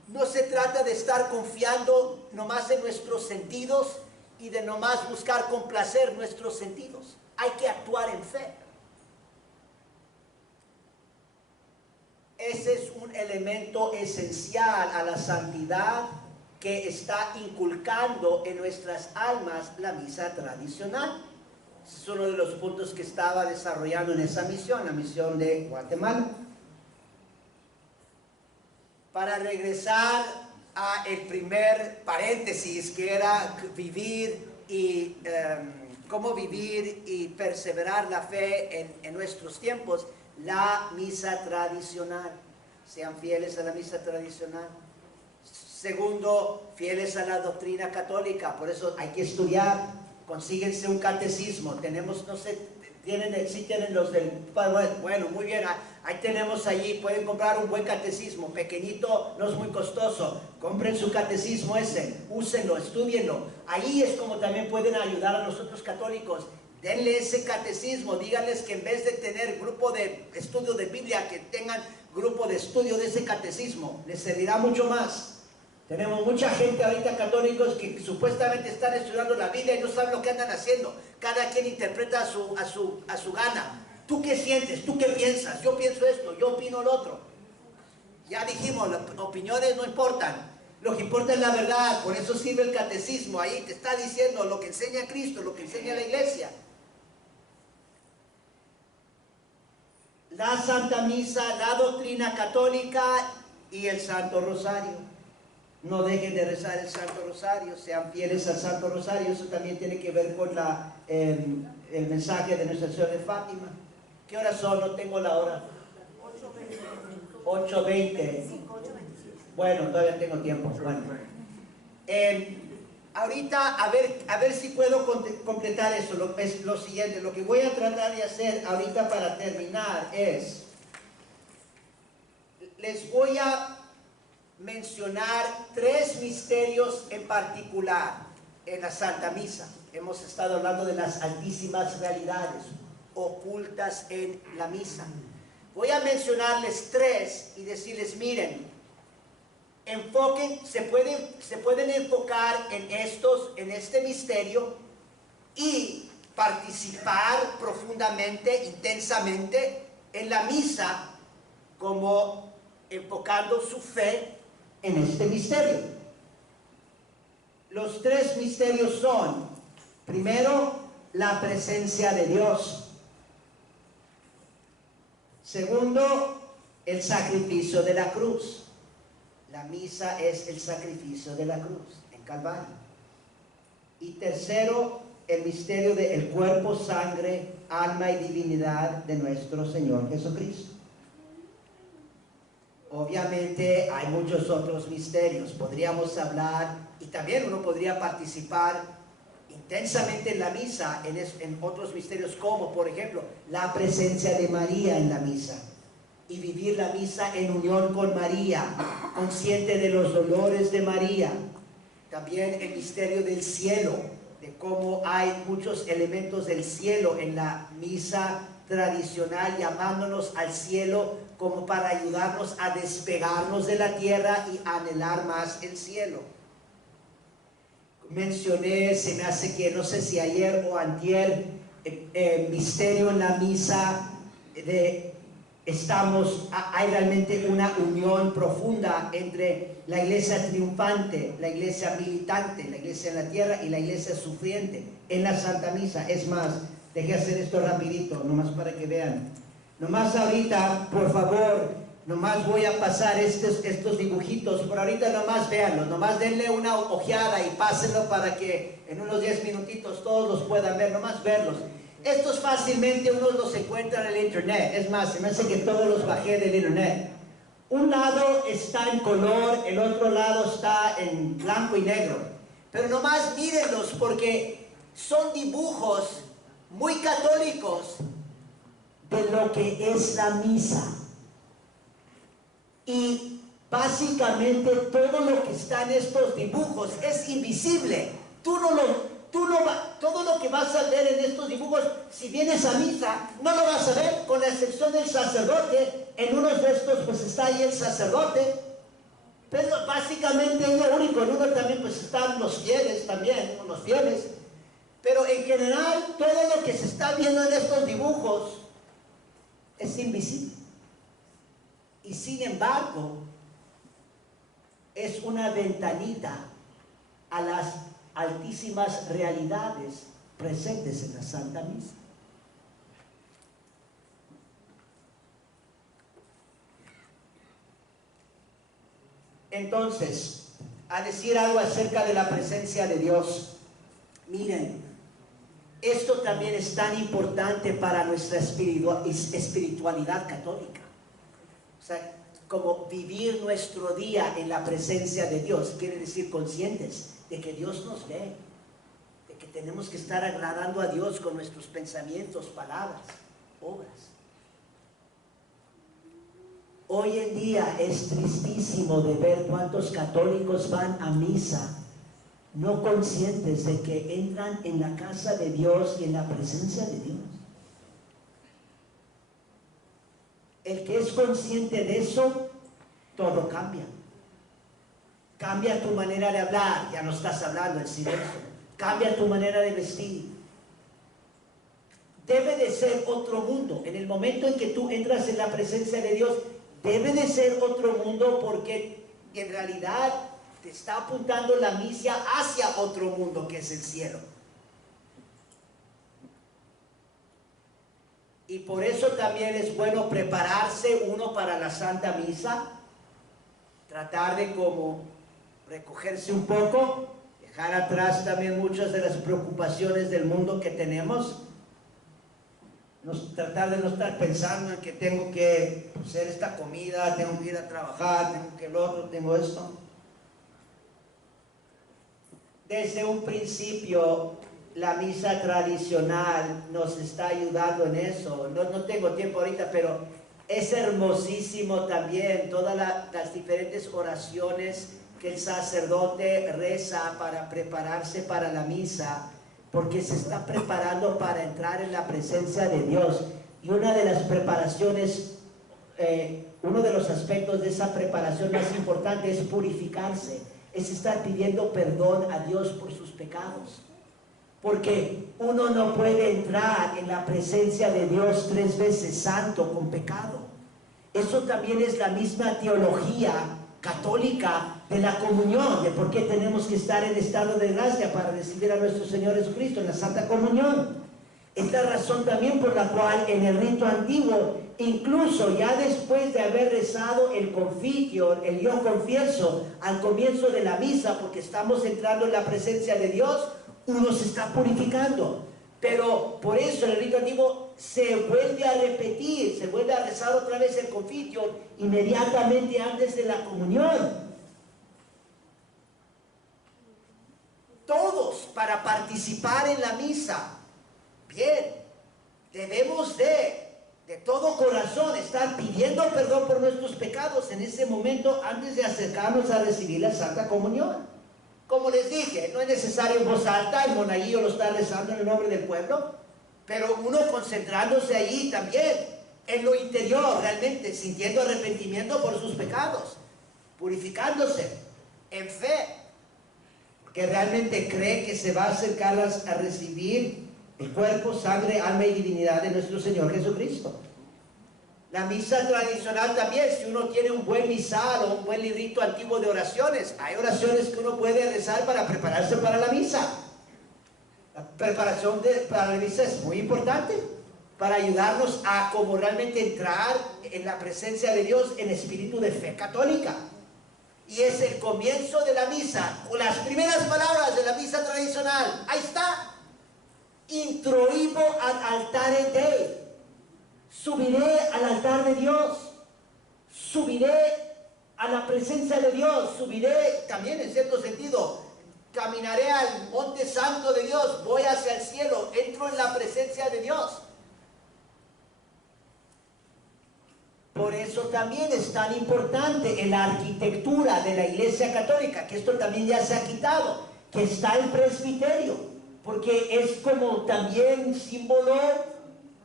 No se trata de estar confiando nomás en nuestros sentidos y de nomás buscar complacer nuestros sentidos. Hay que actuar en fe. Ese es un elemento esencial a la santidad que está inculcando en nuestras almas la misa tradicional. Es uno de los puntos que estaba desarrollando en esa misión, la misión de Guatemala. Para regresar a el primer paréntesis, que era vivir y cómo vivir y perseverar la fe en nuestros tiempos, la misa tradicional. Sean fieles a la misa tradicional. Segundo, fieles a la doctrina católica. Por eso hay que estudiar. Consíguense un catecismo. Tenemos, no sé, sí tienen los del... Bueno, muy bien. Ahí tenemos allí, pueden comprar un buen catecismo, pequeñito, no es muy costoso. Compren su catecismo ese, úsenlo, estudienlo. Ahí es como también pueden ayudar a nosotros católicos. Denle ese catecismo, díganles que en vez de tener grupo de estudio de Biblia, que tengan grupo de estudio de ese catecismo. Les servirá mucho más. Tenemos mucha gente ahorita católicos que supuestamente están estudiando la Biblia y no saben lo que andan haciendo. Cada quien interpreta a su gana. ¿Tú qué sientes? ¿Tú qué piensas? Yo pienso esto, yo opino lo otro. Ya dijimos, las opiniones no importan. Lo que importa es la verdad. Por eso sirve el catecismo. Ahí te está diciendo lo que enseña Cristo, lo que enseña la iglesia. La Santa Misa, la doctrina católica y el Santo Rosario. No dejen de rezar el Santo Rosario, sean fieles al Santo Rosario. Eso también tiene que ver con el mensaje de Nuestra Señora de Fátima. ¿Qué horas son? No tengo la hora. 8:20. Bueno, todavía tengo tiempo. Bueno. Ahorita, a ver si puedo completar eso. Es lo siguiente, lo que voy a tratar de hacer ahorita para terminar es, les voy a mencionar 3 misterios en particular en la Santa Misa. Hemos estado hablando de las altísimas realidades ocultas en la misa. Voy a mencionarles 3 y decirles, miren, se pueden enfocar en este misterio y participar profundamente, intensamente en la misa, como enfocando su fe en este misterio. Los 3 misterios son, primero, la presencia de Dios. Segundo, el sacrificio de la cruz. La misa es el sacrificio de la cruz en Calvario. Y tercero, el misterio del cuerpo, sangre, alma y divinidad de nuestro Señor Jesucristo. Obviamente hay muchos otros misterios, podríamos hablar y también uno podría participar intensamente en la misa en otros misterios, como por ejemplo la presencia de María en la misa y vivir la misa en unión con María, consciente de los dolores de María. También el misterio del cielo, de cómo hay muchos elementos del cielo en la misa tradicional, llamándonos al cielo como para ayudarnos a despegarnos de la tierra y anhelar más el cielo. Mencioné, se me hace que no sé si ayer o antier, misterio en la misa hay realmente una unión profunda entre la iglesia triunfante, la iglesia militante, la iglesia en la tierra y la iglesia sufriente en la Santa Misa. Es más, dejé hacer esto rapidito, nomás para que vean. Nomás ahorita, por favor, nomás voy a pasar estos dibujitos, por ahorita nomás véanlos, nomás denle una ojeada y pásenlo para que en unos 10 minutitos todos los puedan ver, nomás verlos. Estos fácilmente uno los encuentra en el internet, es más, se me hace que todos los bajé del internet. Un lado está en color, el otro lado está en blanco y negro, pero nomás mírenlos porque son dibujos muy católicos de lo que es la misa. Y básicamente todo lo que está en estos dibujos es invisible. Todo lo que vas a ver en estos dibujos, si vienes a misa, no lo vas a ver, con la excepción del sacerdote. En unos de estos pues está ahí el sacerdote, pero básicamente es lo único. En uno también pues están los fieles también, los fieles. Pero en general todo lo que se está viendo en estos dibujos es invisible. Y sin embargo, es una ventanita a las altísimas realidades presentes en la Santa Misa. Entonces, a decir algo acerca de la presencia de Dios, miren, esto también es tan importante para nuestra espiritualidad católica. O sea, como vivir nuestro día en la presencia de Dios, quiere decir conscientes de que Dios nos ve, de que tenemos que estar agradando a Dios con nuestros pensamientos, palabras, obras. Hoy en día es tristísimo de ver cuántos católicos van a misa no conscientes de que entran en la casa de Dios y en la presencia de Dios. El que es consciente de eso, todo cambia. Cambia tu manera de hablar, ya no estás hablando en silencio. Cambia tu manera de vestir. Debe de ser otro mundo. En el momento en que tú entras en la presencia de Dios, debe de ser otro mundo, porque en realidad te está apuntando la misa hacia otro mundo que es el cielo. Y por eso también es bueno prepararse uno para la Santa Misa, tratar de como recogerse un poco, dejar atrás también muchas de las preocupaciones del mundo que tenemos, tratar de no estar pensando en que tengo que hacer esta comida, tengo que ir a trabajar, tengo que lo otro, tengo esto. Desde un principio, la misa tradicional nos está ayudando en eso. No tengo tiempo ahorita, pero es hermosísimo también todas las diferentes oraciones que el sacerdote reza para prepararse para la misa, porque se está preparando para entrar en la presencia de Dios. Y una de las preparaciones, uno de los aspectos de esa preparación más importante es purificarse, es estar pidiendo perdón a Dios por sus pecados. Porque uno no puede entrar en la presencia de Dios 3 veces santo con pecado. Eso también es la misma teología católica de la comunión, de por qué tenemos que estar en estado de gracia para recibir a nuestro Señor Jesucristo en la Santa Comunión. Es la razón también por la cual en el rito antiguo, incluso ya después de haber rezado el confitio, el yo confieso, al comienzo de la misa, porque estamos entrando en la presencia de Dios, uno se está purificando. Pero por eso en el rito antiguo se vuelve a repetir, se vuelve a rezar otra vez el confitio inmediatamente antes de la comunión. Todos para participar en la misa. Bien, debemos de todo corazón estar pidiendo perdón por nuestros pecados en ese momento antes de acercarnos a recibir la Santa Comunión. Como les dije, no es necesario en voz alta, el monaguillo lo está rezando en el nombre del pueblo, pero uno concentrándose ahí también, en lo interior, realmente, sintiendo arrepentimiento por sus pecados, purificándose en fe, que realmente cree que se va a acercar a recibir el cuerpo, sangre, alma y divinidad de nuestro Señor Jesucristo. La misa tradicional también, si uno tiene un buen misal o un buen librito antiguo de oraciones, hay oraciones que uno puede rezar para prepararse para la misa. La preparación para la misa es muy importante para ayudarnos a como realmente entrar en la presencia de Dios en espíritu de fe católica. Y es el comienzo de la misa, con las primeras palabras de la misa tradicional. Ahí está. Introibo ad altare Dei. Subiré al altar de Dios, subiré a la presencia de Dios, subiré también en cierto sentido, caminaré al monte santo de Dios, voy hacia el cielo, entro en la presencia de Dios. Por eso también es tan importante en la arquitectura de la Iglesia Católica, que esto también ya se ha quitado, que está el presbiterio, porque es como también símbolo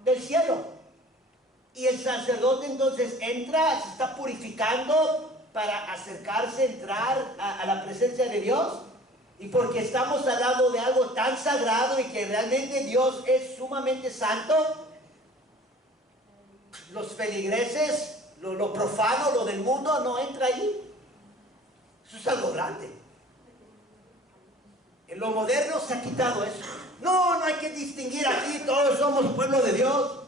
del cielo. Y el sacerdote entonces entra, se está purificando para acercarse, entrar a la presencia de Dios. Y porque estamos al lado de algo tan sagrado y que realmente Dios es sumamente santo, los feligreses, lo profano, lo del mundo, no entra allí. Eso es algo grande. En lo moderno se ha quitado eso. No, no hay que distinguir aquí, todos somos pueblo de Dios.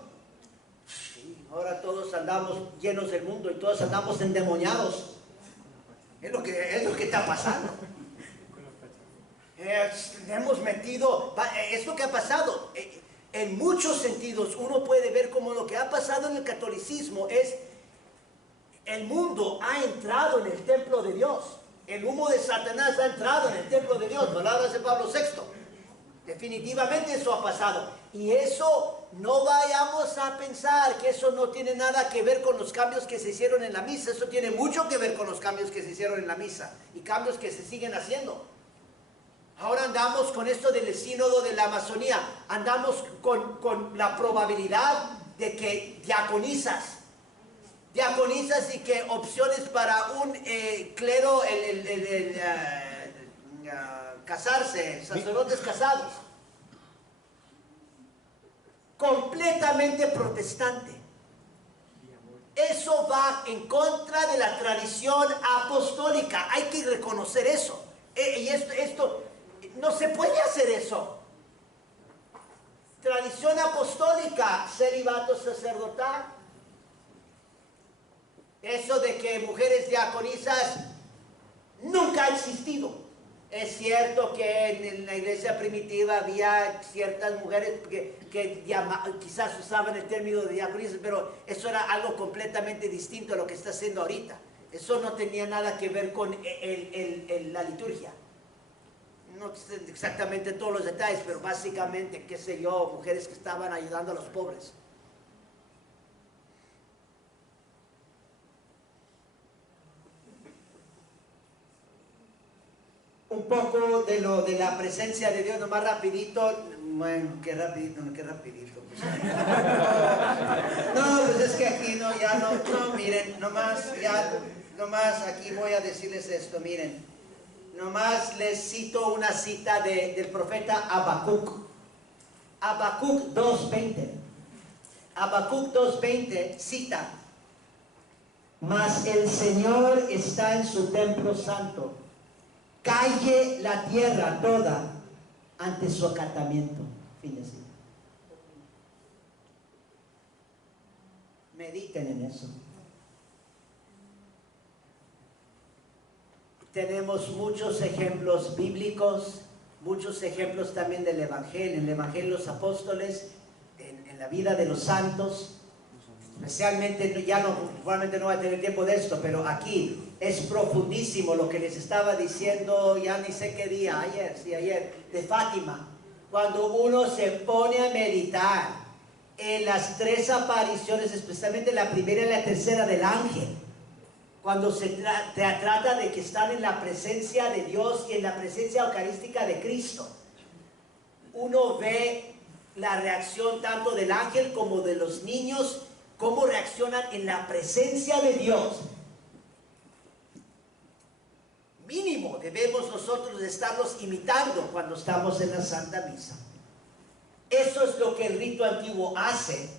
Ahora todos andamos llenos del mundo y todos andamos endemoniados. Es lo que está pasando. Hemos metido, es lo que ha pasado. En muchos sentidos uno puede ver como lo que ha pasado en el catolicismo es el mundo ha entrado en el templo de Dios. El humo de Satanás ha entrado en el templo de Dios. Palabras de Pablo VI. Definitivamente eso ha pasado. Y eso no vayamos a pensar que eso no tiene nada que ver con los cambios que se hicieron en la misa. Eso tiene mucho que ver con los cambios que se hicieron en la misa y cambios que se siguen haciendo. Ahora andamos con esto del sínodo de la Amazonía. Andamos con la probabilidad de que diaconisas y que opciones para un clero, casarse, sacerdotes casados, completamente protestante. Eso va en contra de la tradición apostólica. Hay que reconocer eso. Y esto no se puede hacer eso. Tradición apostólica, celibato sacerdotal. Eso de que mujeres diaconisas nunca ha existido. Es cierto que en la iglesia primitiva había ciertas mujeres que quizás usaban el término de diaconisa, pero eso era algo completamente distinto a lo que está haciendo ahorita. Eso no tenía nada que ver con la liturgia. No sé exactamente todos los detalles, pero básicamente, qué sé yo, mujeres que estaban ayudando a los pobres. Un poco de la presencia de Dios, nomás rapidito. Bueno, qué rapidito. Pues. No, pues es que aquí no, miren, nomás aquí voy a decirles esto, miren. Nomás les cito una cita del profeta Habacuc. Habacuc 2:20. Habacuc 2:20 cita: mas el Señor está en su templo santo. Calle la tierra toda ante su acatamiento. Fin de cita. Mediten en eso. Tenemos muchos ejemplos bíblicos muchos ejemplos también del Evangelio, en el Evangelio de los apóstoles, en la vida de los santos, especialmente, ya no, probablemente no voy a tener tiempo de esto, pero aquí es profundísimo lo que les estaba diciendo, ya ni sé qué día, ayer, de Fátima, cuando uno se pone a meditar en las tres apariciones, especialmente la primera y la tercera del ángel, cuando se trata de que están en la presencia de Dios y en la presencia eucarística de Cristo, uno ve la reacción tanto del ángel como de los niños, cómo reaccionan en la presencia de Dios. Mínimo debemos nosotros estarlos imitando cuando estamos en la Santa Misa. Eso es lo que el rito antiguo hace,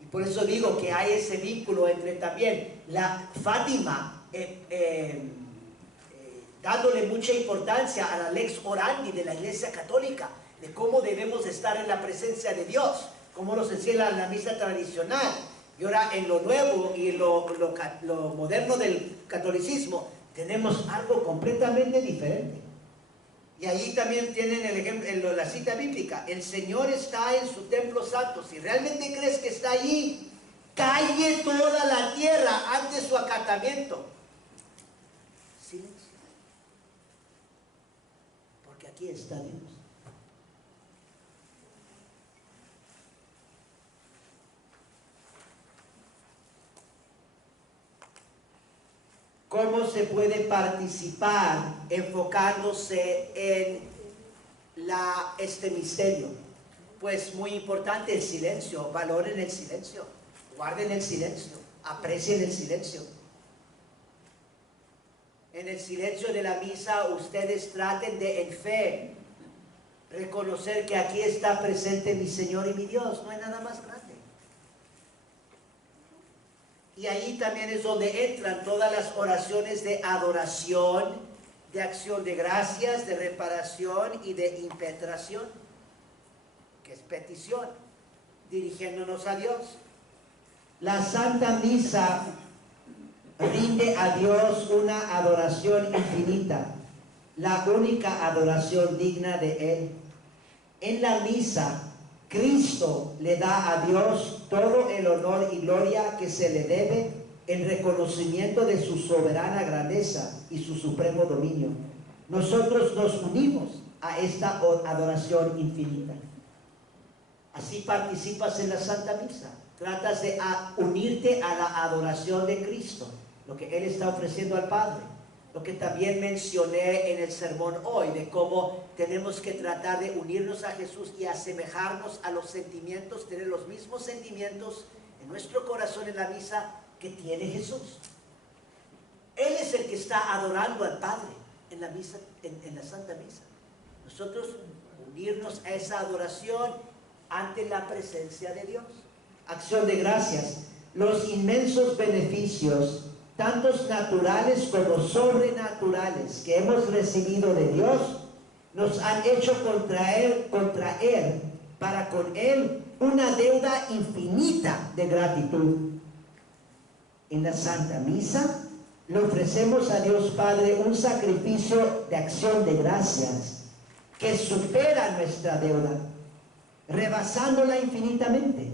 y por eso digo que hay ese vínculo entre también la Fátima, dándole mucha importancia a la lex orandi de la Iglesia Católica, de cómo debemos estar en la presencia de Dios, como nos enseña la misa tradicional. Y ahora en lo nuevo y lo moderno del catolicismo tenemos algo completamente diferente. Y ahí también tienen el ejemplo, la cita bíblica: el Señor está en su templo santo. Si realmente crees que está allí, calle toda la tierra ante su acatamiento. Silencio. Porque aquí está Dios. ¿Cómo se puede participar enfocándose en este misterio? Pues muy importante el silencio. Valoren el silencio, guarden el silencio, aprecien el silencio. En el silencio de la misa ustedes traten de, en fe, reconocer que aquí está presente mi Señor y mi Dios. No hay nada más grande. Y ahí también es donde entran todas las oraciones de adoración, de acción de gracias, de reparación y de impetración, que es petición, dirigiéndonos a Dios. La Santa Misa rinde a Dios una adoración infinita, la única adoración digna de Él. En la misa, Cristo le da a Dios todo el honor y gloria que se le debe en reconocimiento de su soberana grandeza y su supremo dominio. Nosotros nos unimos a esta adoración infinita. Así participas en la Santa Misa. Tratas de unirte a la adoración de Cristo, lo que Él está ofreciendo al Padre. Lo que también mencioné en el sermón hoy, de cómo tenemos que tratar de unirnos a Jesús y asemejarnos a los sentimientos, tener los mismos sentimientos en nuestro corazón en la misa que tiene Jesús. Él es el que está adorando al Padre en la misa, en la Santa Misa. Nosotros unirnos a esa adoración ante la presencia de Dios. Acción de gracias. Los inmensos beneficios, tantos naturales como sobrenaturales, que hemos recibido de Dios, nos han hecho contraer para con Él una deuda infinita de gratitud. En la Santa Misa le ofrecemos a Dios Padre un sacrificio de acción de gracias que supera nuestra deuda, rebasándola infinitamente,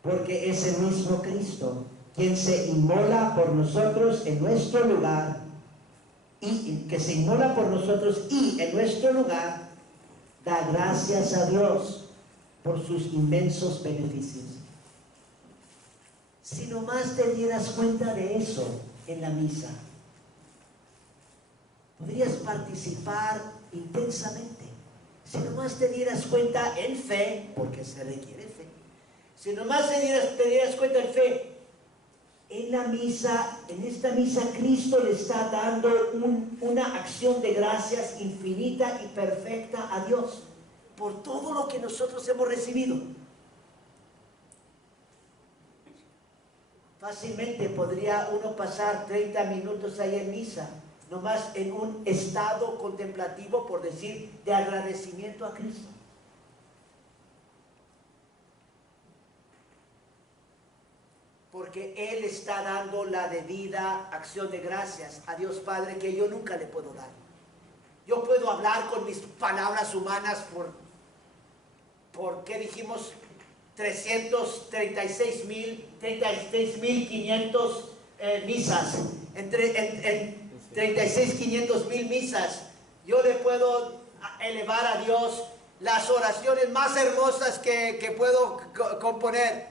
porque es el mismo Cristo quien se inmola por nosotros en nuestro lugar, y que se inmola por nosotros y en nuestro lugar da gracias a Dios por sus inmensos beneficios. Si nomás te dieras cuenta de eso en la misa, podrías participar intensamente. Si nomás te dieras cuenta en fe, porque se requiere fe, si nomás te dieras cuenta en fe, en la misa, en esta misa, Cristo le está dando una acción de gracias infinita y perfecta a Dios por todo lo que nosotros hemos recibido. Fácilmente podría uno pasar 30 minutos ahí en misa, nomás en un estado contemplativo, por decir, de agradecimiento a Cristo. Porque Él está dando la debida acción de gracias a Dios Padre que yo nunca le puedo dar. Yo puedo hablar con mis palabras humanas por ¿qué dijimos? 36.500 misas. En 36.500.000 misas. Yo le puedo elevar a Dios las oraciones más hermosas que puedo componer.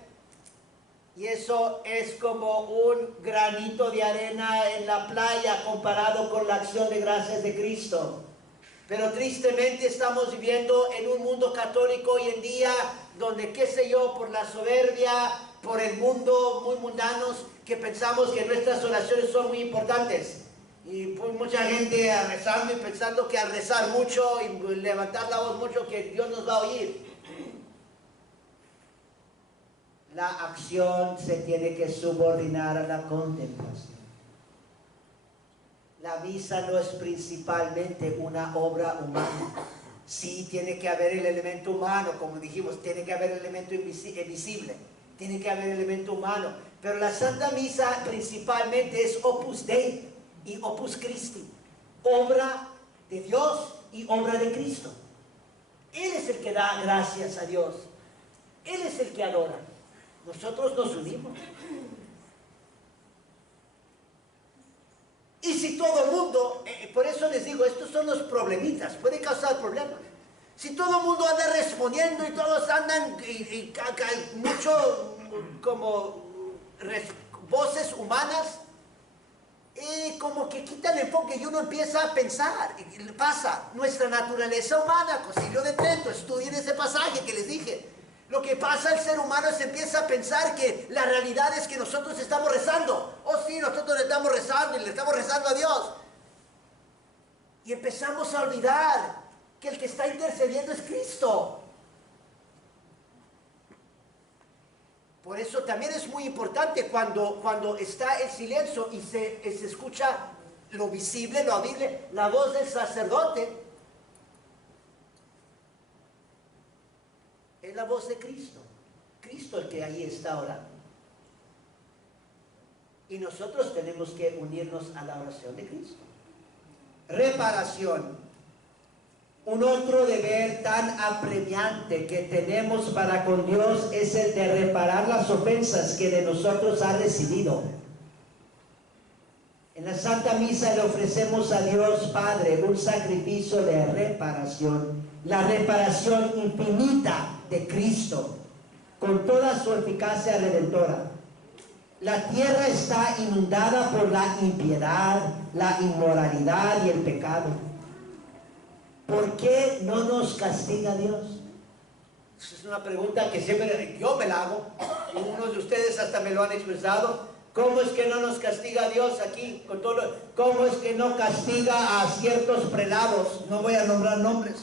Y eso es como un granito de arena en la playa comparado con la acción de gracias de Cristo. Pero tristemente estamos viviendo en un mundo católico hoy en día donde, qué sé yo, por la soberbia, por el mundo, muy mundanos, que pensamos que nuestras oraciones son muy importantes. Y pues mucha gente rezando y pensando que al rezar mucho y levantar la voz mucho que Dios nos va a oír. La acción se tiene que subordinar a la contemplación. La misa no es principalmente una obra humana. Sí, tiene que haber el elemento humano, como dijimos, tiene que haber el elemento invisible, tiene que haber el elemento humano. Pero la Santa Misa principalmente es Opus Dei y Opus Christi, obra de Dios y obra de Cristo. Él es el que da gracias a Dios, Él es el que adora. Nosotros nos unimos. Y si todo el mundo, por eso les digo, estos son los problemitas, puede causar problemas. Si todo el mundo anda respondiendo y todos andan mucho como voces humanas, como que quita el enfoque y uno empieza a pensar. Pasa nuestra naturaleza humana, Concilio de Trento, estudien ese pasaje que les dije. Lo que pasa al ser humano es empieza a pensar que la realidad es que nosotros estamos rezando. Oh sí, nosotros le estamos rezando y le estamos rezando a Dios. Y empezamos a olvidar que el que está intercediendo es Cristo. Por eso también es muy importante cuando está el silencio y se escucha lo visible, lo audible, la voz del sacerdote. Es la voz de Cristo. Cristo el que ahí está orando. Y nosotros tenemos que unirnos a la oración de Cristo. Reparación. Un otro deber tan apremiante que tenemos para con Dios es el de reparar las ofensas que de nosotros ha recibido. En la Santa Misa le ofrecemos a Dios Padre un sacrificio de reparación, la reparación infinita de Cristo, con toda su eficacia redentora. La tierra está inundada por la impiedad, la inmoralidad y el pecado. ¿Por qué no nos castiga Dios? Es una pregunta que siempre yo me la hago, y unos de ustedes hasta me lo han expresado. ¿Cómo es que no nos castiga Dios aquí? ¿Cómo es que no castiga a ciertos prelados? No voy a nombrar nombres.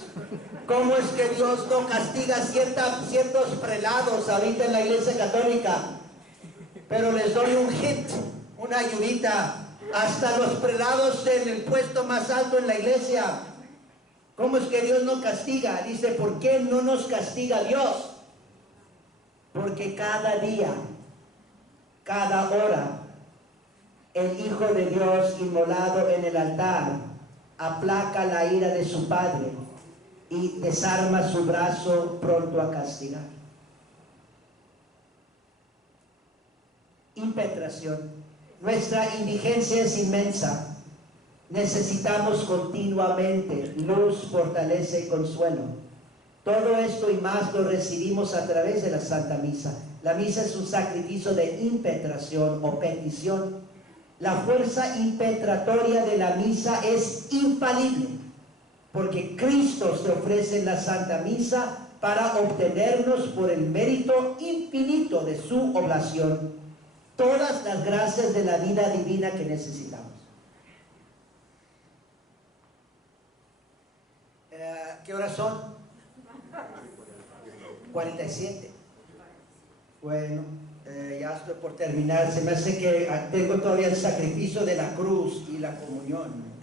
¿Cómo es que Dios no castiga a ciertos prelados ahorita en la Iglesia Católica? Pero les doy un hint, una ayudita. Hasta los prelados en el puesto más alto en la Iglesia. ¿Cómo es que Dios no castiga? Dice, ¿por qué no nos castiga Dios? Porque cada día, cada hora, el Hijo de Dios inmolado en el altar aplaca la ira de su Padre y desarma su brazo pronto a castigar. Impetración. Nuestra indigencia es inmensa. Necesitamos continuamente luz, fortaleza y consuelo. Todo esto y más lo recibimos a través de la Santa Misa. La misa es un sacrificio de impetración o petición. La fuerza impetratoria de la misa es infalible, porque Cristo se ofrece en la Santa Misa para obtenernos por el mérito infinito de su oblación todas las gracias de la vida divina que necesitamos. ¿Qué horas son? 47. Bueno, ya estoy por terminar. Se me hace que tengo todavía el sacrificio de la cruz y la comunión.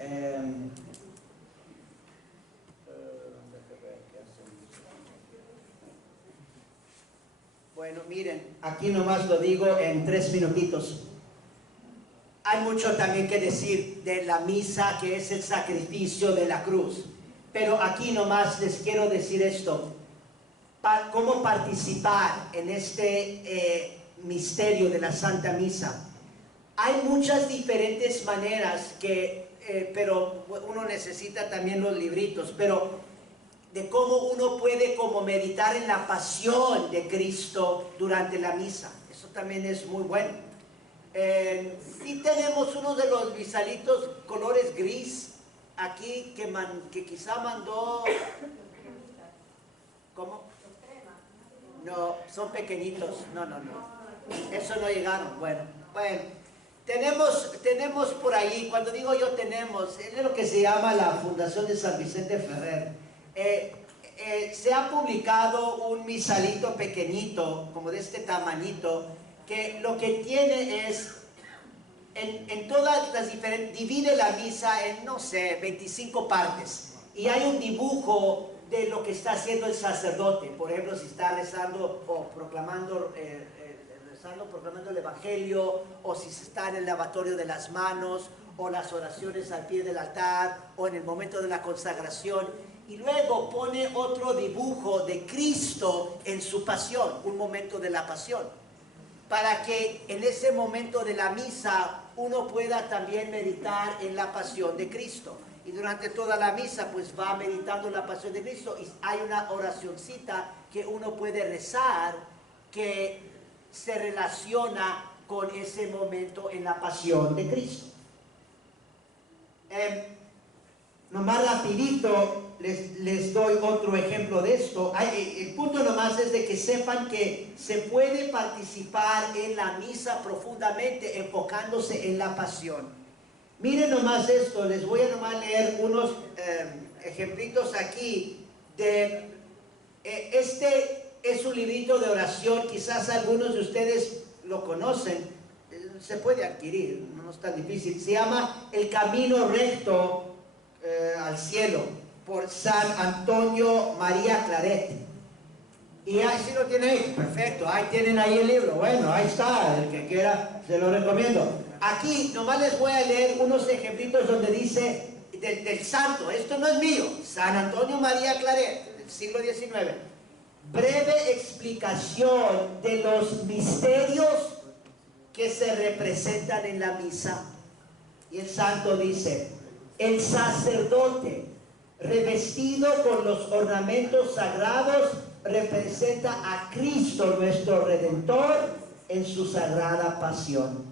Bueno, miren, aquí nomás lo digo en 3 minutitos. Hay mucho también que decir de la misa, que es el sacrificio de la cruz. Pero aquí nomás les quiero decir esto. ¿Cómo participar en este misterio de la Santa Misa? Hay muchas diferentes maneras pero uno necesita también los libritos, pero de cómo uno puede como meditar en la pasión de Cristo durante la misa. Eso también es muy bueno. Sí tenemos uno de los misalitos colores gris aquí que quizá mandó. ¿Cómo? No, son pequeñitos. No. Eso no llegaron. Bueno. Tenemos por ahí, cuando digo yo tenemos, es lo que se llama la Fundación de San Vicente Ferrer. Se ha publicado un misalito pequeñito, como de este tamañito, que lo que tiene es, en todas las diferentes, divide la misa en, no sé, 25 partes. Y hay un dibujo de lo que está haciendo el sacerdote. Por ejemplo, si está rezando o proclamando el Evangelio, o si se está en el lavatorio de las manos, o las oraciones al pie del altar, o en el momento de la consagración. Y luego pone otro dibujo de Cristo en su pasión, un momento de la pasión, para que en ese momento de la misa uno pueda también meditar en la pasión de Cristo. Y durante toda la misa pues va meditando en la pasión de Cristo, y hay una oracioncita que uno puede rezar que se relaciona con ese momento en la pasión de Cristo. Nomás rapidito les doy otro ejemplo de esto. El punto nomás es de que sepan que se puede participar en la misa profundamente enfocándose en la pasión. Miren nomás esto, les voy a nomás leer unos ejemplitos aquí de este. Es un librito de oración, quizás algunos de ustedes lo conocen, se puede adquirir, no es tan difícil. Se llama El Camino Recto al Cielo, por San Antonio María Claret. Y ahí sí lo tienen ahí, perfecto, ahí tienen ahí el libro. Bueno, ahí está, el que quiera se lo recomiendo. Aquí nomás les voy a leer unos ejemplitos donde dice del santo, esto no es mío, San Antonio María Claret, del siglo XIX. Breve explicación de los misterios que se representan en la misa. Y el santo dice: el sacerdote revestido con los ornamentos sagrados representa a Cristo nuestro Redentor en su sagrada pasión.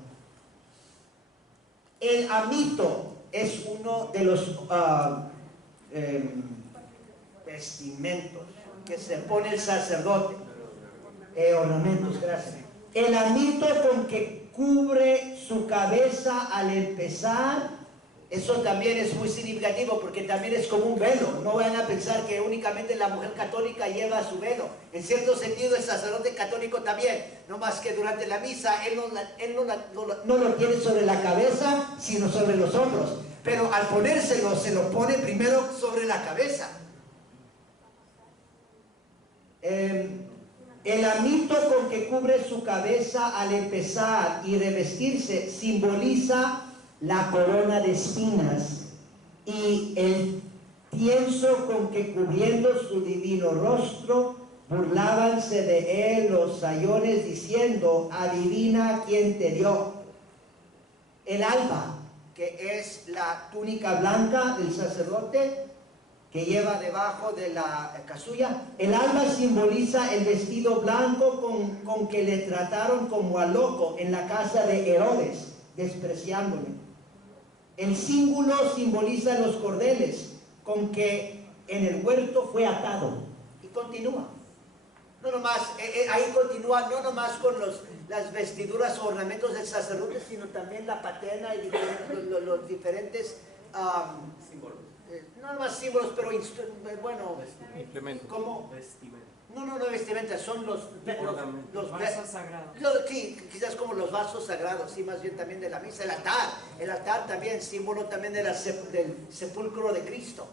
El amito es uno de los vestimentos que se pone el sacerdote, ornamentos, gracias. El amito con que cubre su cabeza al empezar, eso también es muy significativo porque también es como un velo. No vayan a pensar que únicamente la mujer católica lleva su velo. En cierto sentido el sacerdote católico también, no más que durante la misa él no lo tiene sobre la cabeza, sino sobre los hombros. Pero al ponérselo, se lo pone primero sobre la cabeza. El amito con que cubre su cabeza al empezar y revestirse simboliza la corona de espinas, y el tienzo con que cubriendo su divino rostro burlábanse de él los sayones diciendo: adivina quién te dio. El alba, que es la túnica blanca del sacerdote que lleva debajo de la casulla. El alba simboliza el vestido blanco con que le trataron como a loco en la casa de Herodes, despreciándole. El cíngulo simboliza los cordeles con que en el huerto fue atado. Y continúa. No nomás, ahí continúa, no nomás con las vestiduras o ornamentos del sacerdote, sino también la patena y los diferentes símbolos. No más símbolos, pero bueno, implementos. ¿cómo? Vestimenta. No vestimentas, son los vasos sagrados. Sí, quizás como los vasos sagrados, sí, más bien también de la misa. El altar también, símbolo también del sepulcro de Cristo.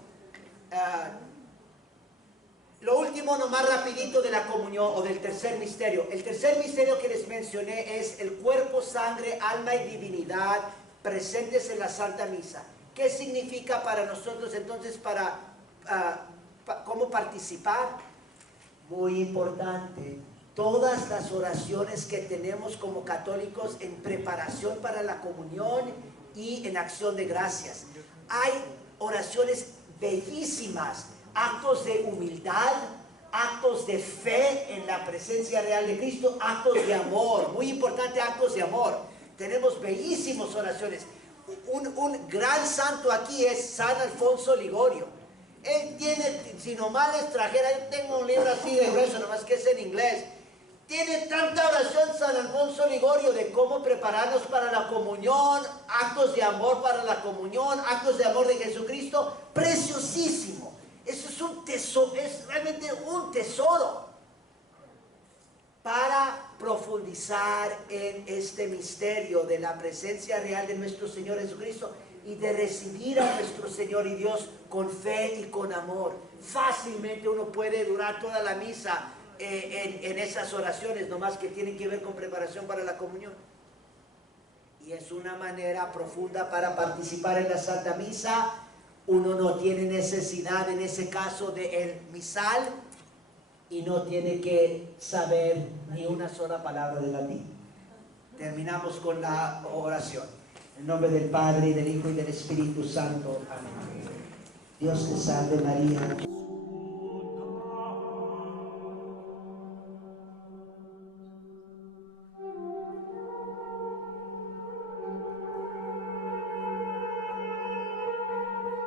Lo último, nomás rapidito, de la comunión o del tercer misterio. El tercer misterio que les mencioné es el cuerpo, sangre, alma y divinidad presentes en la Santa Misa. ¿Qué significa para nosotros entonces cómo participar? Muy importante, todas las oraciones que tenemos como católicos en preparación para la comunión y en acción de gracias. Hay oraciones bellísimas, actos de humildad, actos de fe en la presencia real de Cristo, actos de amor, muy importante, actos de amor. Tenemos bellísimas oraciones. Un gran santo aquí es San Alfonso Ligorio. Él tiene, si nomás les trajera, yo tengo un libro así de grueso, nomás que es en inglés. Tiene tanta oración San Alfonso Ligorio de cómo prepararnos para la comunión, actos de amor para la comunión, actos de amor de Jesucristo, preciosísimo. Eso es un tesoro, es realmente un tesoro para profundizar en este misterio de la presencia real de nuestro Señor Jesucristo y de recibir a nuestro Señor y Dios con fe y con amor. Fácilmente uno puede durar toda la misa en esas oraciones, nomás que tienen que ver con preparación para la comunión. Y es una manera profunda para participar en la Santa Misa. Uno no tiene necesidad en ese caso del misal y no tiene que saber ni una sola palabra del latín. Terminamos con la oración. En nombre del Padre, y del Hijo, y del Espíritu Santo. Amén. Dios te salve María.